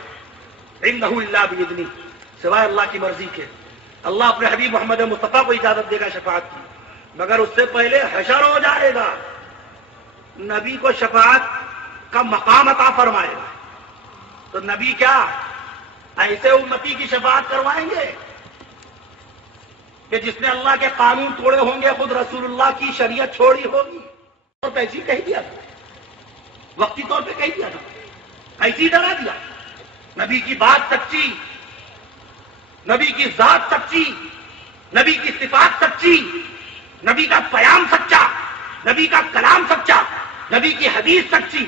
عنہ الا باذنہ، سوائے اللہ کی مرضی کے۔ اللہ اپنے حبیب محمد مصطفیٰ کو اجازت دے گا شفاعت کی، مگر اس سے پہلے حشر ہو جائے گا، نبی کو شفاعت کا مقام عطا فرمائے گا۔ تو نبی کیا ایسے امتی کی شفاعت کروائیں گے کہ جس نے اللہ کے قانون توڑے ہوں گے، خود رسول اللہ کی شریعت چھوڑی ہوگی؟ اور ایسی کہہ دیا تھا، وقتی طور پہ کہہ دیا تھا، ایسی ڈرا دیا۔ نبی کی بات سچی، نبی کی ذات سچی، نبی کی صفات سچی، نبی کا پیام سچا، نبی کا کلام سچا، نبی کی حدیث سچی،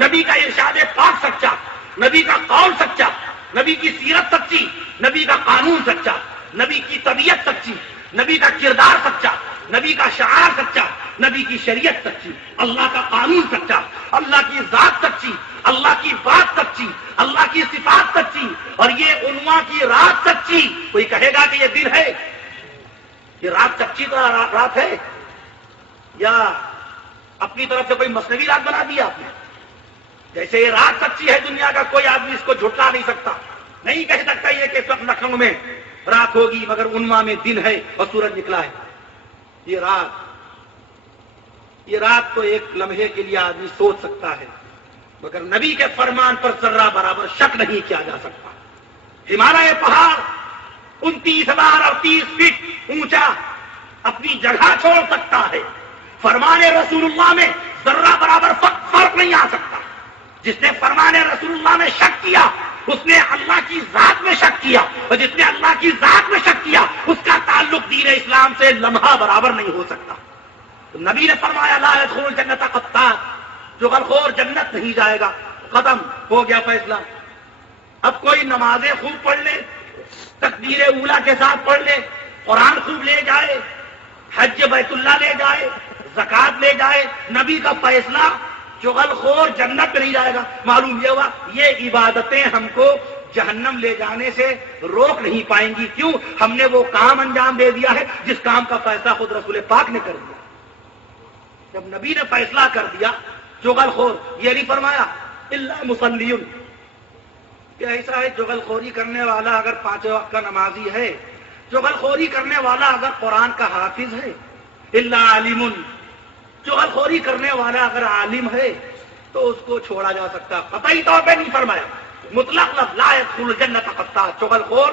نبی کا ارشاد پاک سچا، نبی کا قول سچا، نبی کی سیرت سچی، نبی کا قانون سچا، نبی کی طبیعت سچی، نبی کا کردار سچا، نبی کا شعار سچا، نبی کی شریعت سچی، اللہ کا قانون سچا، اللہ کی ذات سچی، اللہ کی بات سچی، اللہ کی صفات سچی، اور یہ عنواں کی رات سچی۔ کوئی کہے گا کہ یہ دن ہے، یہ رات سچی تو رات ہے، یا اپنی طرف سے کوئی مصنوعی رات بنا دیا آپ نے؟ جیسے یہ رات سچی ہے دنیا کا، کوئی آدمی اس کو جھٹلا نہیں سکتا، نہیں کہہ سکتا یہ کہ اس وقت لکھنؤ میں رات ہوگی مگر عنواں میں دن ہے اور سورج نکلا ہے۔ یہ رات تو ایک لمحے کے لیے آدمی سوچ سکتا ہے، مگر نبی کے فرمان پر ذرہ برابر شک نہیں کیا جا سکتا۔ ہمالیہ پہاڑ 29,038 فٹ اونچا اپنی جگہ چھوڑ سکتا ہے، فرمان رسول اللہ میں ذرہ برابر فرق نہیں آ سکتا۔ جس نے فرمان رسول اللہ میں شک کیا اس نے اللہ کی ذات میں شک کیا، اور جس نے اللہ کی ذات میں شک کیا اس کا تعلق دین اسلام سے لمحہ برابر نہیں ہو سکتا۔ تو نبی نے فرمایا لا يدخل الجنت قطار، جو غلخور جنت نہیں جائے گا۔ ختم ہو گیا فیصلہ۔ اب کوئی نمازیں خوب پڑھ لے، تکبیر اولیٰ کے ساتھ پڑھ لے، قرآن خوب لے جائے، حج بیت اللہ لے جائے، زکات لے جائے، نبی کا فیصلہ چغل خور جنت میں نہیں جائے گا۔ معلوم یہ ہوا یہ عبادتیں ہم کو جہنم لے جانے سے روک نہیں پائیں گی۔ کیوں؟ ہم نے وہ کام انجام دے دیا ہے جس کام کا فیصلہ خود رسول پاک نے کر دیا۔ جب نبی نے فیصلہ کر دیا چغل خور، یہ نہیں فرمایا الا مصلیون کہ ایسا ہے چغل خوری کرنے والا اگر 5 وقت کا نمازی ہے، چغل خوری کرنے والا اگر قرآن کا حافظ ہے، الا عالم، چغل خوری کرنے والا اگر عالم ہے تو اس کو چھوڑا جا سکتا۔ قطعی طور پہ نہیں فرمایا، مطلق لفظ لا يدخل الجنت قطار، چغل خور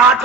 8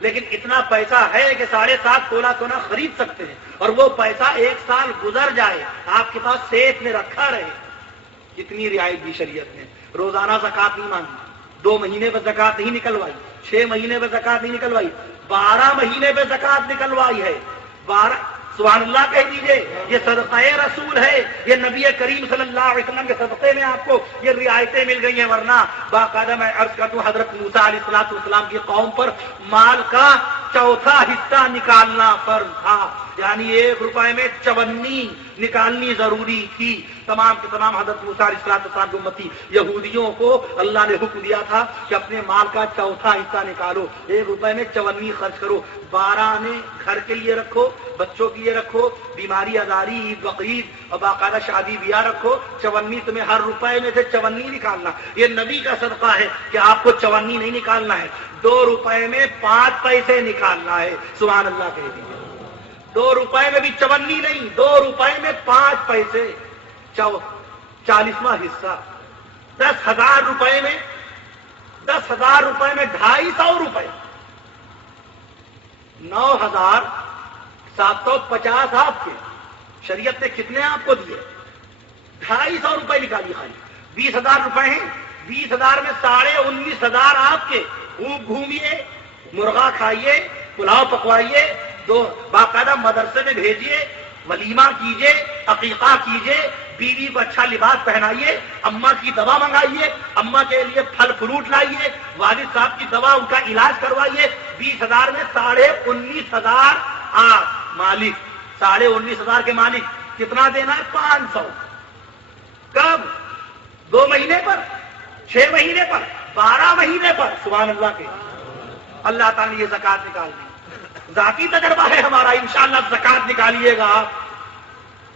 لیکن اتنا پیسہ ہے کہ 7.5 تولا سونا خرید سکتے ہیں، اور وہ پیسہ 1 سال گزر جائے آپ کے پاس سیف میں رکھا رہے. کتنی رعایت دی شریعت نے. روزانہ زکات نہیں مانگی، 2 مہینے پر زکات نہیں نکلوائی، 6 مہینے پر زکات نہیں نکلوائی، 12 مہینے پہ زکات نکلوائی ہے. 12 سبحان اللہ کہہ دیجئے. یہ صدقہ رسول ہے، یہ نبی کریم صلی اللہ علیہ وسلم کے صدقے میں آپ کو یہ رعایتیں مل گئی ہیں. ورنہ باقاعدہ میں عرض کرتا ہوں حضرت موسیٰ علیہ السلام کی قوم پر مال کا چوتھا حصہ نکالنا فرض تھا، یعنی 1 روپے میں 54 نکالنی ضروری تھی. تمام کے تمام حضرت موسیٰ علیہ السلام کی امتی یہودیوں کو اللہ نے حکم دیا تھا کہ اپنے مال کا چوتھا حصہ نکالو، 1 روپے میں 54 خرچ کرو. 12 نے گھر کے لیے رکھو، بچوں کے لیے رکھو، بیماری ازاری عید بقرعید اور باقاعدہ شادی بیاہ رکھو. 54 تمہیں ہر روپے میں سے 54 نکالنا. یہ نبی کا صدقہ ہے کہ آپ کو 54 نہیں نکالنا ہے، 2 روپے میں 5 پیسے نکالنا ہے. سبحان اللہ کہہ دیجیے. 2 روپے میں بھی 54 نہیں، 2 روپے میں 5 پیسے. 40واں حصہ 10,000 روپے میں 10,000 روپے میں 250 روپے، 9,750 آپ کے. شریعت نے کتنے آپ کو دیے؟ 250 روپے نکالیے. خالی 20,000 روپے ہیں، 20,000 میں 19,500 آپ کے. خوب گھومیے، مرغا کھائیے، پلاؤ پکوائیے، 2 باقاعدہ مدرسے میں بھیجیے، ولیمہ کیجیے، عقیقہ کیجیے، بیوی کو اچھا لباس پہنائیے، اماں کی دوا منگائیے، اماں کے لیے پھل فروٹ لائیے، والد صاحب کی دوا ان کا علاج کروائیے. 20,000 میں 19,500 آپ مالک. 19,500 کے مالک. کتنا دینا ہے؟ 500. کب؟ 2 مہینے پر، 6 مہینے پر، 12 مہینے پر. سبحان اللہ کے. اللہ تعالیٰ نے یہ زکات نکال دی. ذاتی تجربہ ہے ہمارا. انشاءاللہ زکات نکالیے گا آپ.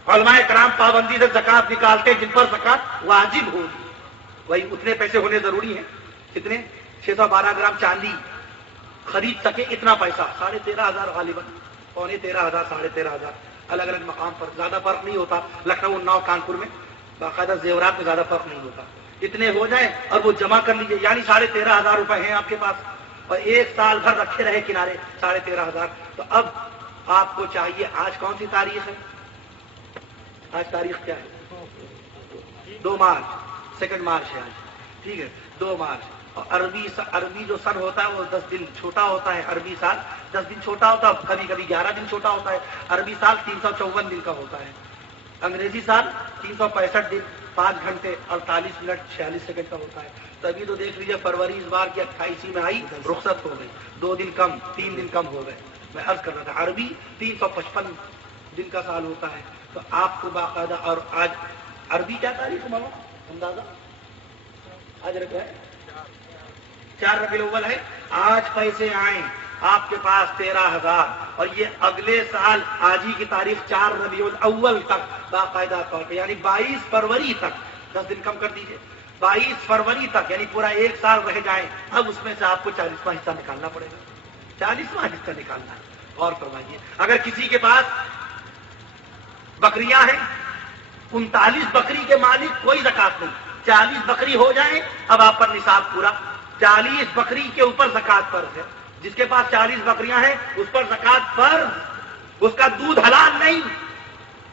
علماء کرام پابندی سے زکات نکالتے جن پر زکات واجب ہوگی. وہی اتنے پیسے ہونے ضروری ہیں. کتنے؟ 612 گرام چاندی خرید سکے اتنا پیسہ. 13,500 غالباً، 13,500 13,500 الگ الگ مقام پر. زیادہ فرق نہیں ہوتا. لکھنؤ، اناؤ، کانپور میں باقاعدہ زیورات میں زیادہ فرق نہیں ہوتا. اتنے ہو جائیں اور وہ جمع کر لیجیے. یعنی 13,500 روپے ہیں آپ کے پاس اور 1 سال بھر رکھے رہے کنارے 13,500. تو اب آپ کو چاہیے، آج کون سی تاریخ ہے؟ آج تاریخ کیا ہے؟ 2 مارچ. 2 مارچ ہے آج. ٹھیک ہے، 2 مارچ. اور عربی جو سن ہوتا ہے وہ 10 دن چھوٹا ہوتا ہے. عربی سال 10 دن چھوٹا ہوتا ہے، کبھی کبھی 11 دن چھوٹا ہوتا ہے. عربی سال 354 دن کا ہوتا ہے. انگریزی سال 365 دن 5 گھنٹے 48 منٹ 46 سیکنڈ کا ہوتا ہے. تبھی تو دیکھ لیجیے فروری اس بار کی 28 میں آئی، رخصت ہو گئی. 2 دن کم، 3 دن کم ہو گئے. میں عرض کر رہا تھا عربی 355 دن کا سال ہوتا ہے. تو آپ کو باقاعدہ. اور آج عربی کیا تاریخ ہے اندازہ؟ آج رکھا ہے 4 ربیع الاول ہے. آج پیسے آئیں آپ کے پاس 13,000 اور یہ اگلے سال آج ہی کی تاریخ 4 ربیع الاول تک باقاعدہ طور پہ، یعنی 22 فروری تک، 10 دن کم کر دیجیے، 22 فروری تک یعنی پورا 1 سال رہ جائیں. اب اس میں سے آپ کو 40واں حصہ نکالنا پڑے گا. 40واں حصہ نکالنا ہے. غور فرمائیے. اگر کسی کے پاس بکریاں ہیں، 39 بکری کے مالک، کوئی زکات نہیں. 40 بکری ہو جائیں اب آپ پر نصاب پورا. 40 بکری کے اوپر زکات فرض ہے. جس کے پاس 40 بکریاں ہیں اس پر زکات فرض. اس کا دودھ حلال نہیں،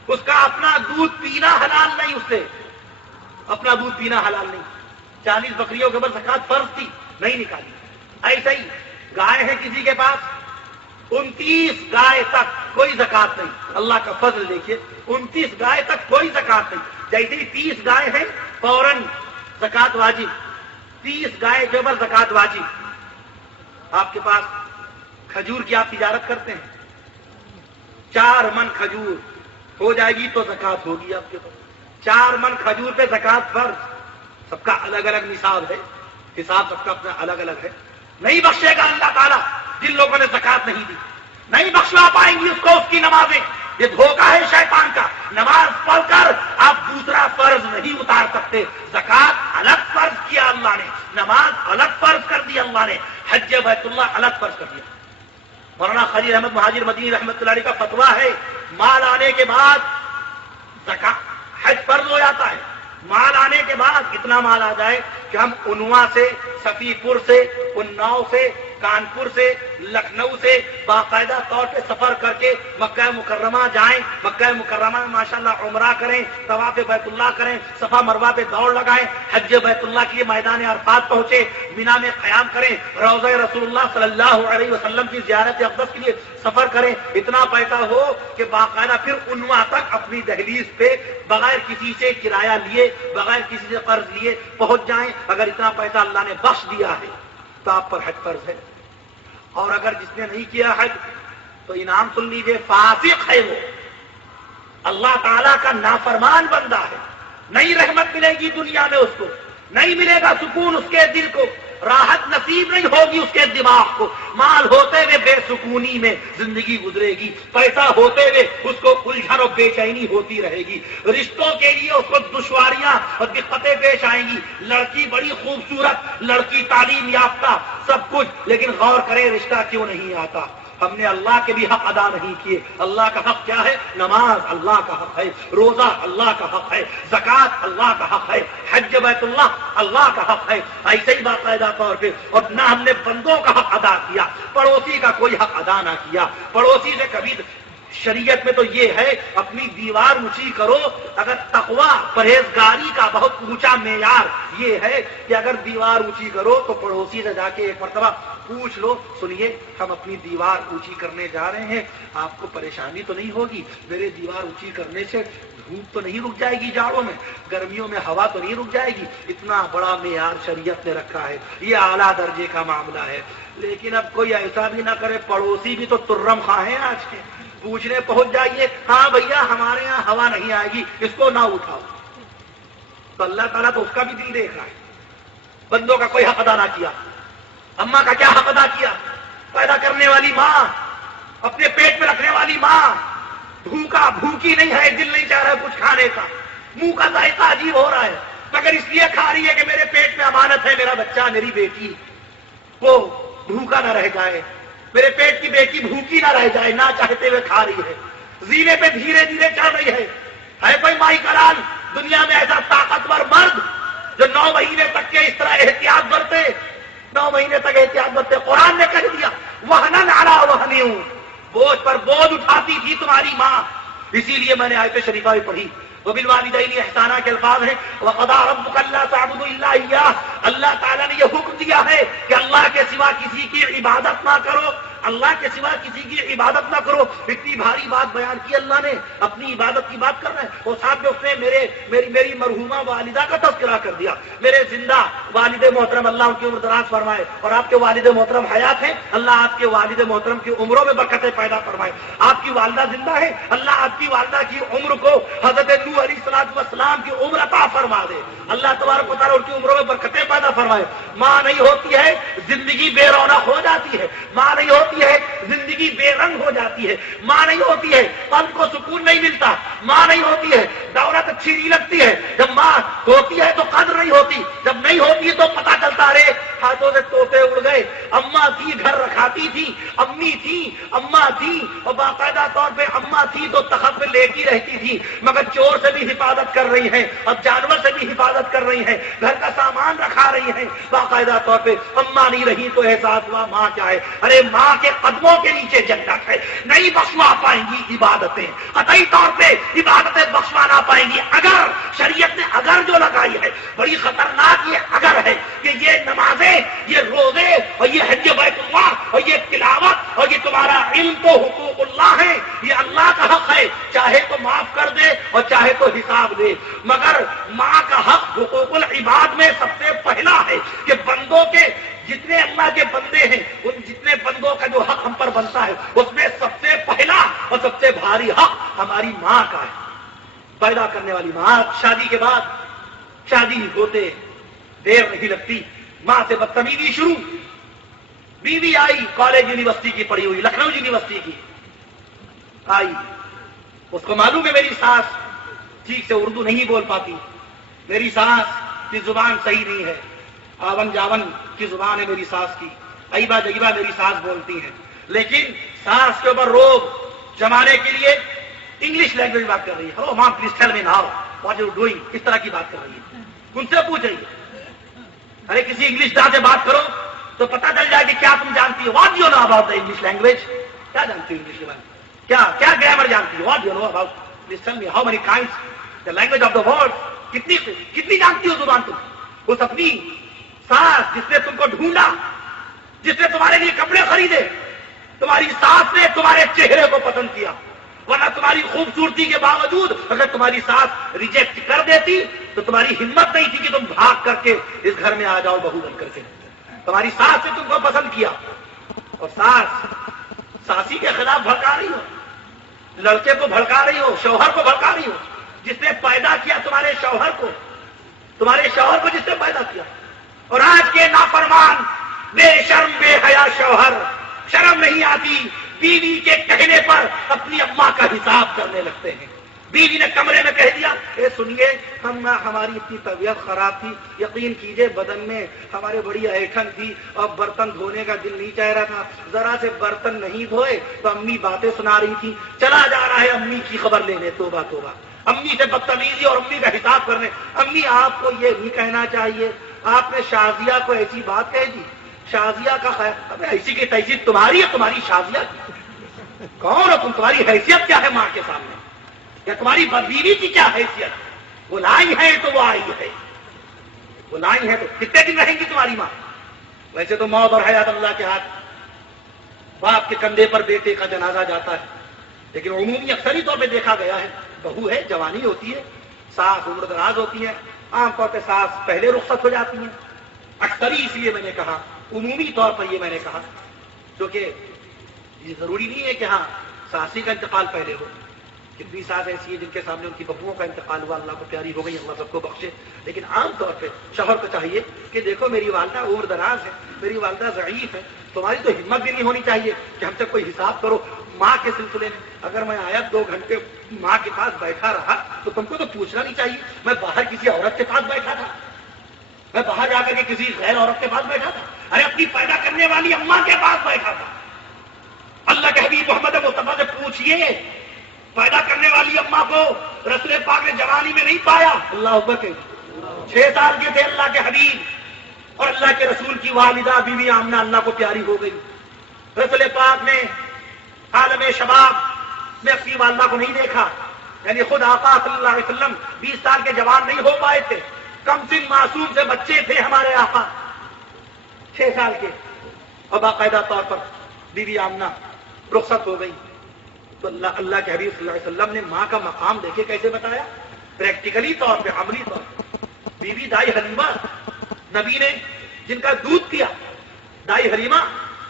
اس کا اپنا دودھ پینا حلال نہیں، اس سے اپنا دودھ پینا حلال نہیں. 40 بکریوں کے اوپر زکات فرض تھی، نہیں نکالی. ایسا ہی گائے ہے کسی کے پاس، 29 گائے تک کوئی زکات نہیں. اللہ کا فضل دیکھیے، 29 گائے تک کوئی زکات نہیں. جیسے ہی 30 گائے ہیں فوراً زکات واجب. 30 گائے کے اوپر زکات واجب. آپ کے پاس کھجور کی آپ تجارت کرتے ہیں، 4 من کھجور ہو جائے گی تو زکات ہوگی آپ کے پاس. 4 من کھجور پہ زکات فرض. سب کا الگ الگ نصاب ہے، حساب سب کا اپنا الگ الگ ہے. نہیں بخشے گا اللہ تعالیٰ جن لوگوں نے زکات نہیں دی. نہیں بخشوا پائیں گی اس کو اس کی نمازیں. یہ دھوکہ ہے شیطان کا. نماز پڑھ کر آپ دوسرا فرض نہیں اتار سکتے. زکات الگ فرض کیا اللہ نے، نماز الگ فرض کر دی اللہ نے، حج بیت اللہ الگ فرض کر دیا. مولانا خلیل احمد مہاجر مدنی رحمۃ اللہ علیہ کا فتویٰ ہے، مال آنے کے بعد زکات حج فرض ہو جاتا ہے. مال آنے کے بعد اتنا مال آ جائے کہ ہم انوا سے، صفی پور سے، اناؤ سے، کانپور سے لکھنؤ سے باقاعدہ طور پہ سفر کر کے مکہ مکرمہ جائیں، مکہ مکرمہ میں ماشاءاللہ عمرہ کریں، طواف بیت اللہ کریں، صفا مروہ پہ دوڑ لگائیں، حج بیت اللہ کے میدان عرفات پہنچے، مینا میں قیام کریں، روضہ رسول اللہ صلی اللہ علیہ وسلم کی زیارت اقدس کے لیے سفر کریں، اتنا پیسہ ہو کہ باقاعدہ پھر عنواں تک اپنی دہلیز پہ بغیر کسی سے کرایہ لیے، بغیر کسی سے قرض لیے پہنچ جائیں۔ اگر اتنا پیسہ اللہ نے بخش دیا ہے تو آپ پر حج فرض ہے، اور اگر جس نے نہیں کیا حج تو انعام سن لیجیے، فاسق ہے، وہ اللہ تعالیٰ کا نافرمان بندہ ہے، نئی رحمت ملے گی دنیا میں اس کو، نہیں ملے گا سکون اس کے دل کو، راحت نصیب نہیں ہوگی اس کے دماغ کو، مال ہوتے ہوئے بے سکونی میں زندگی گزرے گی، پیسہ ہوتے ہوئے اس کو الجھن اور بے چینی ہوتی رہے گی، رشتوں کے لیے اس کو دشواریاں اور دقتیں پیش آئیں گی، لڑکی بڑی خوبصورت، لڑکی تعلیم یافتہ، سب کچھ، لیکن غور کرے رشتہ کیوں نہیں آتا؟ ہم نے اللہ کے بھی حق ادا نہیں کیے۔ اللہ کا حق کیا ہے؟ نماز اللہ کا حق ہے، روزہ اللہ کا حق ہے، زکوٰۃ اللہ کا حق ہے، حج بیت اللہ اللہ کا حق ہے، ایسے ہی باقاعدہ طور پہ، اور نہ ہم نے بندوں کا حق ادا کیا، پڑوسی کا کوئی حق ادا نہ کیا، پڑوسی سے کبھی شریعت میں تو یہ ہے اپنی دیوار اونچی کرو، اگر تقویٰ پرہیزگاری کا بہت اونچا معیار یہ ہے کہ اگر دیوار اونچی کرو تو پڑوسی سے جا کے ایک مرتبہ پوچھ لو، سنیے ہم اپنی دیوار اونچی کرنے جا رہے ہیں، آپ کو پریشانی تو نہیں ہوگی؟ میرے دیوار اونچی کرنے سے دھوپ تو نہیں رک جائے گی جاڑوں میں، گرمیوں میں ہوا تو نہیں رک جائے گی؟ اتنا بڑا معیار شریعت نے رکھا ہے، یہ اعلیٰ درجے کا معاملہ ہے۔ لیکن اب کوئی ایسا بھی نہ کرے، پڑوسی بھی تو ترم خواہ ہیں آج کے، پوچھنے پہنچ جائیے، ہاں بھیا ہمارے یہاں ہوا نہیں آئے گی، اس کو نہ اٹھاؤ، تو اللہ تعالیٰ تو اس کا بھی دل دیکھ رہا ہے۔ بندوں کا کوئی حق ادا نہ کیا، اماں کا کیا حق ادا کیا؟ پیدا کرنے والی ماں، اپنے پیٹ میں رکھنے والی ماں، بھوکی نہیں ہے، دل نہیں چاہ رہا ہے کچھ کھانے کا، منہ کا ذائقہ عجیب ہو رہا ہے، مگر اس لیے کھا رہی ہے کہ میرے پیٹ میں امانت ہے، میرا بچہ، میری بیٹی وہ بھوکا نہ رہ جائے، میرے پیٹ کی بیٹی بھوکی نہ رہ جائے، نہ چاہتے ہوئے کھا رہی ہے، زینے پہ دھیرے دھیرے چڑھ رہی ہے کوئی مائی کلال دنیا میں ایسا طاقتور مرد جو 9 مہینے تک کے اس طرح احتیاط برتے، 9 مہینے تک احتیاط برتے؟ قرآن نے کہہ دیا وہنن علی وہن، بوجھ پر بوجھ اٹھاتی تھی تمہاری ماں، اسی لیے میں نے آیت شریفہ بھی پڑھی، وبالوالدین احسانا کے الفاظ ہیں، وقضى ربک الا تعبدوا الا ایاہ، اللہ تعالیٰ نے یہ حکم دیا ہے کہ اللہ کے سوا کسی کی عبادت نہ کرو، اللہ کے سوا کسی کی عبادت نہ کرو۔ اتنی بھاری بات بیان کی اللہ نے، اپنی عبادت کی بات کرنا ہے، اور ساتھ میں اس نے میری مرحومہ والدہ کا تذکرہ کر دیا، میرے زندہ والد محترم اللہ ان کی عمر دراز فرمائے، اور آپ کے والد محترم حیات ہیں، اللہ آپ کے والد محترم کی عمروں میں برکتیں پیدا فرمائے، آپ کی والدہ زندہ ہے، اللہ آپ کی والدہ کی عمر کو حضرت نوح علیہ السلام کی عمر عطا فرما دے، اللہ تبارک و تعالیٰ ان کی عمروں میں برکتیں پیدا فرمائے۔ ماں نہیں ہوتی ہے زندگی بے رونق ہو جاتی ہے، ماں نہیں ہوتی ہے زندگی بے رنگ ہو جاتی ہے، ماں نہیں ہوتی ہے قلب کو سکون نہیں ملتا، ماں نہیں ہوتی ہے دولت اچھی نہیں لگتی ہے، جب ماں ہوتی ہے تو قدر نہیں ہوتی، جب نہیں ہوتی ہے تو پتہ چلتا رے ہاتھوں سے طوطے اڑ گئے۔ اماں تھی گھر رکھاتی تھی، امی تھی، اماں تھی، اور باقاعدہ طور پہ اماں تھی تو تخت پہ لیٹی رہتی تھی، مگر چور سے بھی حفاظت کر رہی ہیں، اب جانور سے بھی حفاظت کر رہی ہیں، گھر کا سامان رکھا رہی ہیں، باقاعدہ طور پہ اماں نہیں رہی تو احساس ہوا ماں کیا ہے۔ ارے ماں کے قدموں کے نیچے جنت ہے، نہیں بخشوا پائیں گی عبادتیں، قطعی طور پہ عبادتیں بخشوا نہ پائیں گی، اگر شریعت نے اگر جو لگائی ہے بڑی خطرناک یہ اگر ہے کہ یہ نمازیں، یہ روزے اور یہ حج بیت اللہ اور یہ تلاوت اور یہ تمہارا علم تو حقوق اللہ ہے، یہ اللہ کا حق ہے، چاہے تو معاف کر دے اور چاہے تو حساب دے، مگر ماں کا حق حقوق العباد میں سب سے پہلا ہے کہ بندوں کے جتنے اللہ کے بندے ہیں ان جتنے بندوں کا جو حق ہم پر بنتا ہے اس میں سب سے پہلا اور سب سے بھاری حق ہماری ماں کا ہے، پیدا کرنے والی ماں۔ شادی کے بعد شادی ہوتے دیر نہیں لگتی، ماں سے بدتمیزی شروع، بیوی آئی کالج یونیورسٹی کی پڑھی ہوئی، لکھنؤ یونیورسٹی کی آئی، اس کو معلوم ہے میری ساس ٹھیک سے اردو نہیں بول پاتی، میری ساس کی زبان صحیح نہیں ہے، آون جاون کی زبان ہے میری ساس کی، ایبا جگیبا میری ساس بولتی ہیں، لیکن ساس کے اوپر روب جمانے کے لیے انگلش لینگویج بات کر رہی ہے، hello mom please tell me now what you doing, اس طرح کی بات کر رہی ہے، ان سے پوچھ رہی ہے، ارے کسی انگلش داں سے بات کرو، تو پتہ چل جائے کہ کیا تم جانتی ہو. What you know about the English language? کیا جانتی ہو انگلش زبان؟ کیا گرامر جانتی ہو؟ What you know about this? Tell me how many kinds the language of the world. کتنی جانتی ہو زبان تم؟ اس اپنی ساس جس نے تم کو ڈھونڈا، جس نے تمہارے لیے کپڑے خریدے، تمہاری ساس نے تمہارے چہرے کو پسند کیا. ورنہ تمہاری خوبصورتی کے باوجود اگر تمہاری ساس ریجیکٹ کر دیتی تو تمہاری ہمت نہیں تھی کہ تم بھاگ کر کے اس گھر میں آ جاؤ بہو بن کر کے. تمہاری ساس نے تم کو پسند کیا، اور ساسی کے خلاف بھڑکا رہی ہو، لڑکے کو بھڑکا رہی ہو، شوہر کو بھڑکا رہی ہو، جس نے پیدا کیا تمہارے شوہر کو جس نے پیدا کیا. اور آج کے نافرمان بے شرم بے حیا شوہر شرم نہیں آتی بیوی کے کہنے پر اپنی اماں کا حساب کرنے لگتے ہیں. بیوی نے کمرے میں کہہ دیا اے سنیے ہماری اتنی طبیعت خراب تھی، یقین کیجئے بدن میں ہمارے بڑی ایٹھن تھی اور برتن دھونے کا دل نہیں چاہ رہا تھا، ذرا سے برتن نہیں دھوئے تو امی باتیں سنا رہی تھی، چلا جا رہا ہے امی کی خبر لینے. توبہ توبہ، امی سے بدتمیزی اور امی کا حساب کرنے. امی آپ کو یہ نہیں کہنا چاہیے، آپ نے شازیہ کو ایسی بات کہہ دی. شازیہ کا خیر، ابے ایسی کی تیسی تمہاری ہے، تمہاری شازیہ کون ہو تم؟ تمہاری حیثیت کیا ہے ماں کے سامنے؟ یا تمہاری بیوی کی کیا حیثیت؟ وہ لائی ہے تو وہ آئی ہے، وہ لائی ہے تو کتنے دن رہیں گی تمہاری ماں؟ ویسے تو موت اور حیات اللہ کے ہاتھ. باپ کے کندھے پر بیٹے کا جنازہ جاتا ہے، لیکن عمومی اکثری طور پہ دیکھا گیا ہے بہو ہے، جوانی ہوتی ہے، ساس عمر دراز ہوتی ہے، عام طور پہ ساس پہلے رخصت ہو جاتی ہیں. اکثری اس لیے میں نے کہا، عمومی طور پر یہ میں نے کہا کیونکہ یہ ضروری نہیں ہے کہ ہاں ساسی کا انتقال پہلے ہو. کتنی ساس ایسی ہے جن کے سامنے ان کی بہوؤں کا انتقال ہوا، اللہ کو پیاری ہو گئی، اللہ سب کو بخشے. لیکن عام طور پہ شوہر کو چاہیے کہ دیکھو میری والدہ عمر دراز ہے، میری والدہ ضعیف ہے، تمہاری تو ہمت بھی نہیں ہونی چاہیے کہ ہم سے کوئی حساب کرو. ماں کے سلسلے میں اگر میں آیا 2 گھنٹے ماں کے پاس بیٹھا رہا تو تم کو تو پوچھنا نہیں چاہیے میں باہر کسی عورت کے پاس بیٹھا تھا، میں باہر جا کر کے کسی غیر عورت کے پاس بیٹھا تھا. ارے اپنی پیدا کرنے والی اماں کے پاس بیٹھا تھا. اللہ کے حبیب محمد مصطفیٰ سے پوچھئے، پیدا کرنے والی اماں کو رسول پاک نے جوانی میں نہیں پایا. اللہ اکبر کے 6 سال کے تھے اللہ کے حبیب، اور اللہ کے رسول کی والدہ بی بی آمنہ اللہ کو پیاری ہو گئی. رسول پاک نے عالم شباب میں اپنی والدہ کو نہیں دیکھا، یعنی خود آقا صلی اللہ علیہ وسلم 20 سال کے جوان نہیں ہو پائے تھے، کم سن معصوم سے بچے تھے ہمارے آقا 6 سال کے. اور باقاعدہ طور پر بی بی آمنہ رخصت ہو گئی. تو اللہ کے حبیب صلی اللہ علیہ وسلم نے ماں کا مقام دیکھے کیسے بتایا، پریکٹیکلی طور پہ، عملی طور پہ. بی بی دائی حلیمہ نبی نے جن کا دودھ پیا، دائی حلیمہ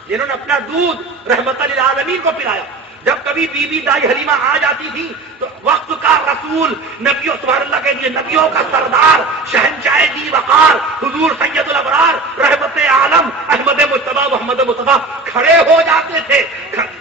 جنہوں نے اپنا دودھ رحمت للعالمین کو پلایا. جب کبھی بی بی دائی حلیمہ آ جاتی تھی تو وقت کا رسول، نبیوں سبحان اللہ کے لیے نبیوں کا سردار، شہنشاہ دی وقار، حضور سید الابرار رحمت عالم احمد مجتبیٰ محمد مصطفیٰ کھڑے ہو جاتے تھے.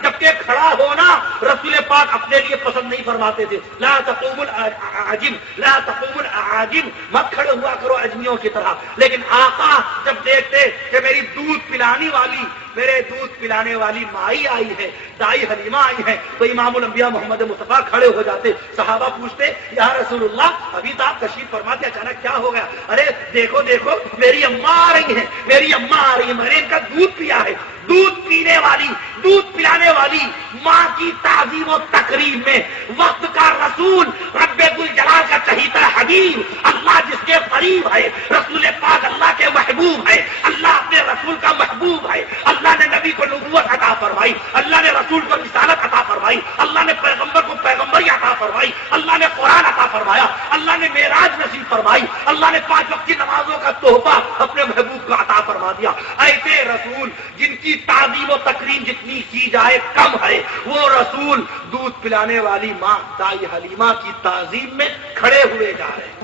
جبکہ کھڑا ہونا رسول پاک اپنے لیے پسند نہیں فرماتے تھے. لا تقوم العجم، لا تقوم العجم، مت کھڑے ہوا کرو اجمیوں کی طرح. لیکن آقا جب دیکھتے کہ میری دودھ پلانے والی، میرے دودھ پلانے والی مائی آئی ہے، دائی حلیمہ آئی ہے، تو امام الانبیاء محمد مصطفیٰ کھڑے ہو جاتے. صحابہ پوچھتے یا رسول اللہ ابھی تو آپ تشریف فرماتے، اچانک کیا ہو گیا؟ ارے دیکھو دیکھو میری اماں آ رہی ہیں، میری اماں آ رہی ہیں، میں نے ان کا دودھ پیا ہے. دودھ پینے والی، دودھ پلانے والی ماں کی تعظیم و تکریم میں وقت کا رسول، رب الجلال کا چہیتا حبیب، اللہ جس کے قریب ہے، رسول پاک اللہ کے محبوب ہے، اللہ اپنے رسول کا محبوب ہے. اللہ نے نبی کو نبوت عطا فرمائی، اللہ نے رسول کو رسالت عطا فرمائی، اللہ نے پیغمبر کو پیغمبری عطا فرمائی، اللہ نے قرآن عطا فرمایا، اللہ نے معراج نصیب فرمائی، اللہ نے 5 وقت کی نمازوں کا تحفہ اپنے محبوب کو عطا فرما دیا. ایسے رسول جن کی تعظیم و تکریم جتنی کی جائے کم ہے، وہ رسول دودھ پلانے والی ماں دائی حلیمہ کی تعظیم میں کھڑے ہوئے جا رہے ہیں.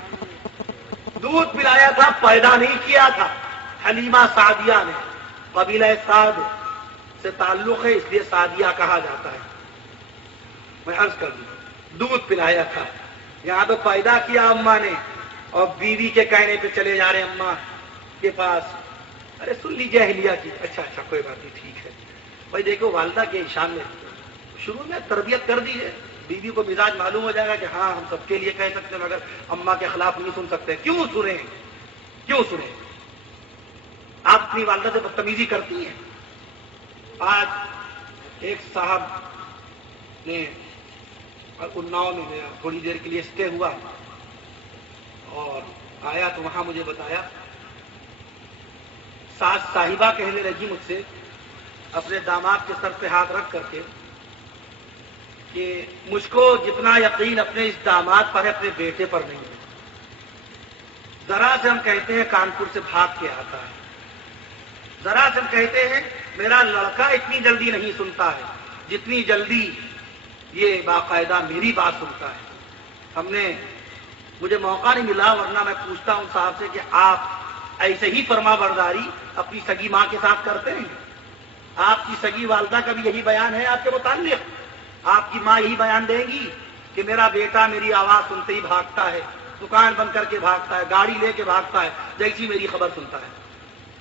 دودھ پلایا تھا، پیدا نہیں کیا تھا. حلیمہ سعدیہ نے، قبیلہ سعد سے تعلق ہے اس لیے سعدیہ کہا جاتا ہے. میں عرض کر دوں، دودھ پلایا تھا، یہاں تو پیدا کیا اماں نے، اور بیوی کے کہنے پہ چلے جا رہے اماں کے پاس. ارے سن لیجیے اہلیہ کی، اچھا کوئی بات نہیں، ٹھیک ہے بھائی. دیکھو والدہ کے انشان میں شروع میں تربیت کر دی ہے، بیوی کو مزاج معلوم ہو جائے گا کہ ہاں ہم سب کے لیے کہہ سکتے ہیں مگر اماں کے خلاف نہیں سن سکتے. کیوں سنیں؟ کیوں سنیں؟ آپ اپنی والدہ سے بدتمیزی کرتی ہیں؟ آج ایک صاحب نے اناؤ میں گیا، تھوڑی دیر کے لیے اسٹے ہوا اور آیا تو وہاں مجھے بتایا ساس صاحبہ کہنے لگی مجھ سے اپنے داماد کے سر پہ ہاتھ رکھ کر کے کہ مجھ کو جتنا یقین اپنے اس داماد پر ہے اپنے بیٹے پر نہیں ہے. ذرا سے ہم کہتے ہیں کانپور سے بھاگ کے آتا ہے، ذرا سے ہم کہتے ہیں میرا لڑکا اتنی جلدی نہیں سنتا ہے جتنی جلدی یہ باقاعدہ میری بات سنتا ہے. مجھے موقع نہیں ملا ورنہ میں پوچھتا ہوں صاحب سے کہ آپ ایسے ہی فرما برداری اپنی سگی ماں کے ساتھ کرتے ہیں؟ آپ کی سگی والدہ کا بھی یہی بیان ہے آپ کے متعلق؟ آپ کی ماں یہی بیان دیں گی کہ میرا بیٹا میری آواز سنتے ہی بھاگتا ہے، دکان بند کر کے بھاگتا ہے، گاڑی لے کے بھاگتا ہے جیسی میری خبر سنتا ہے؟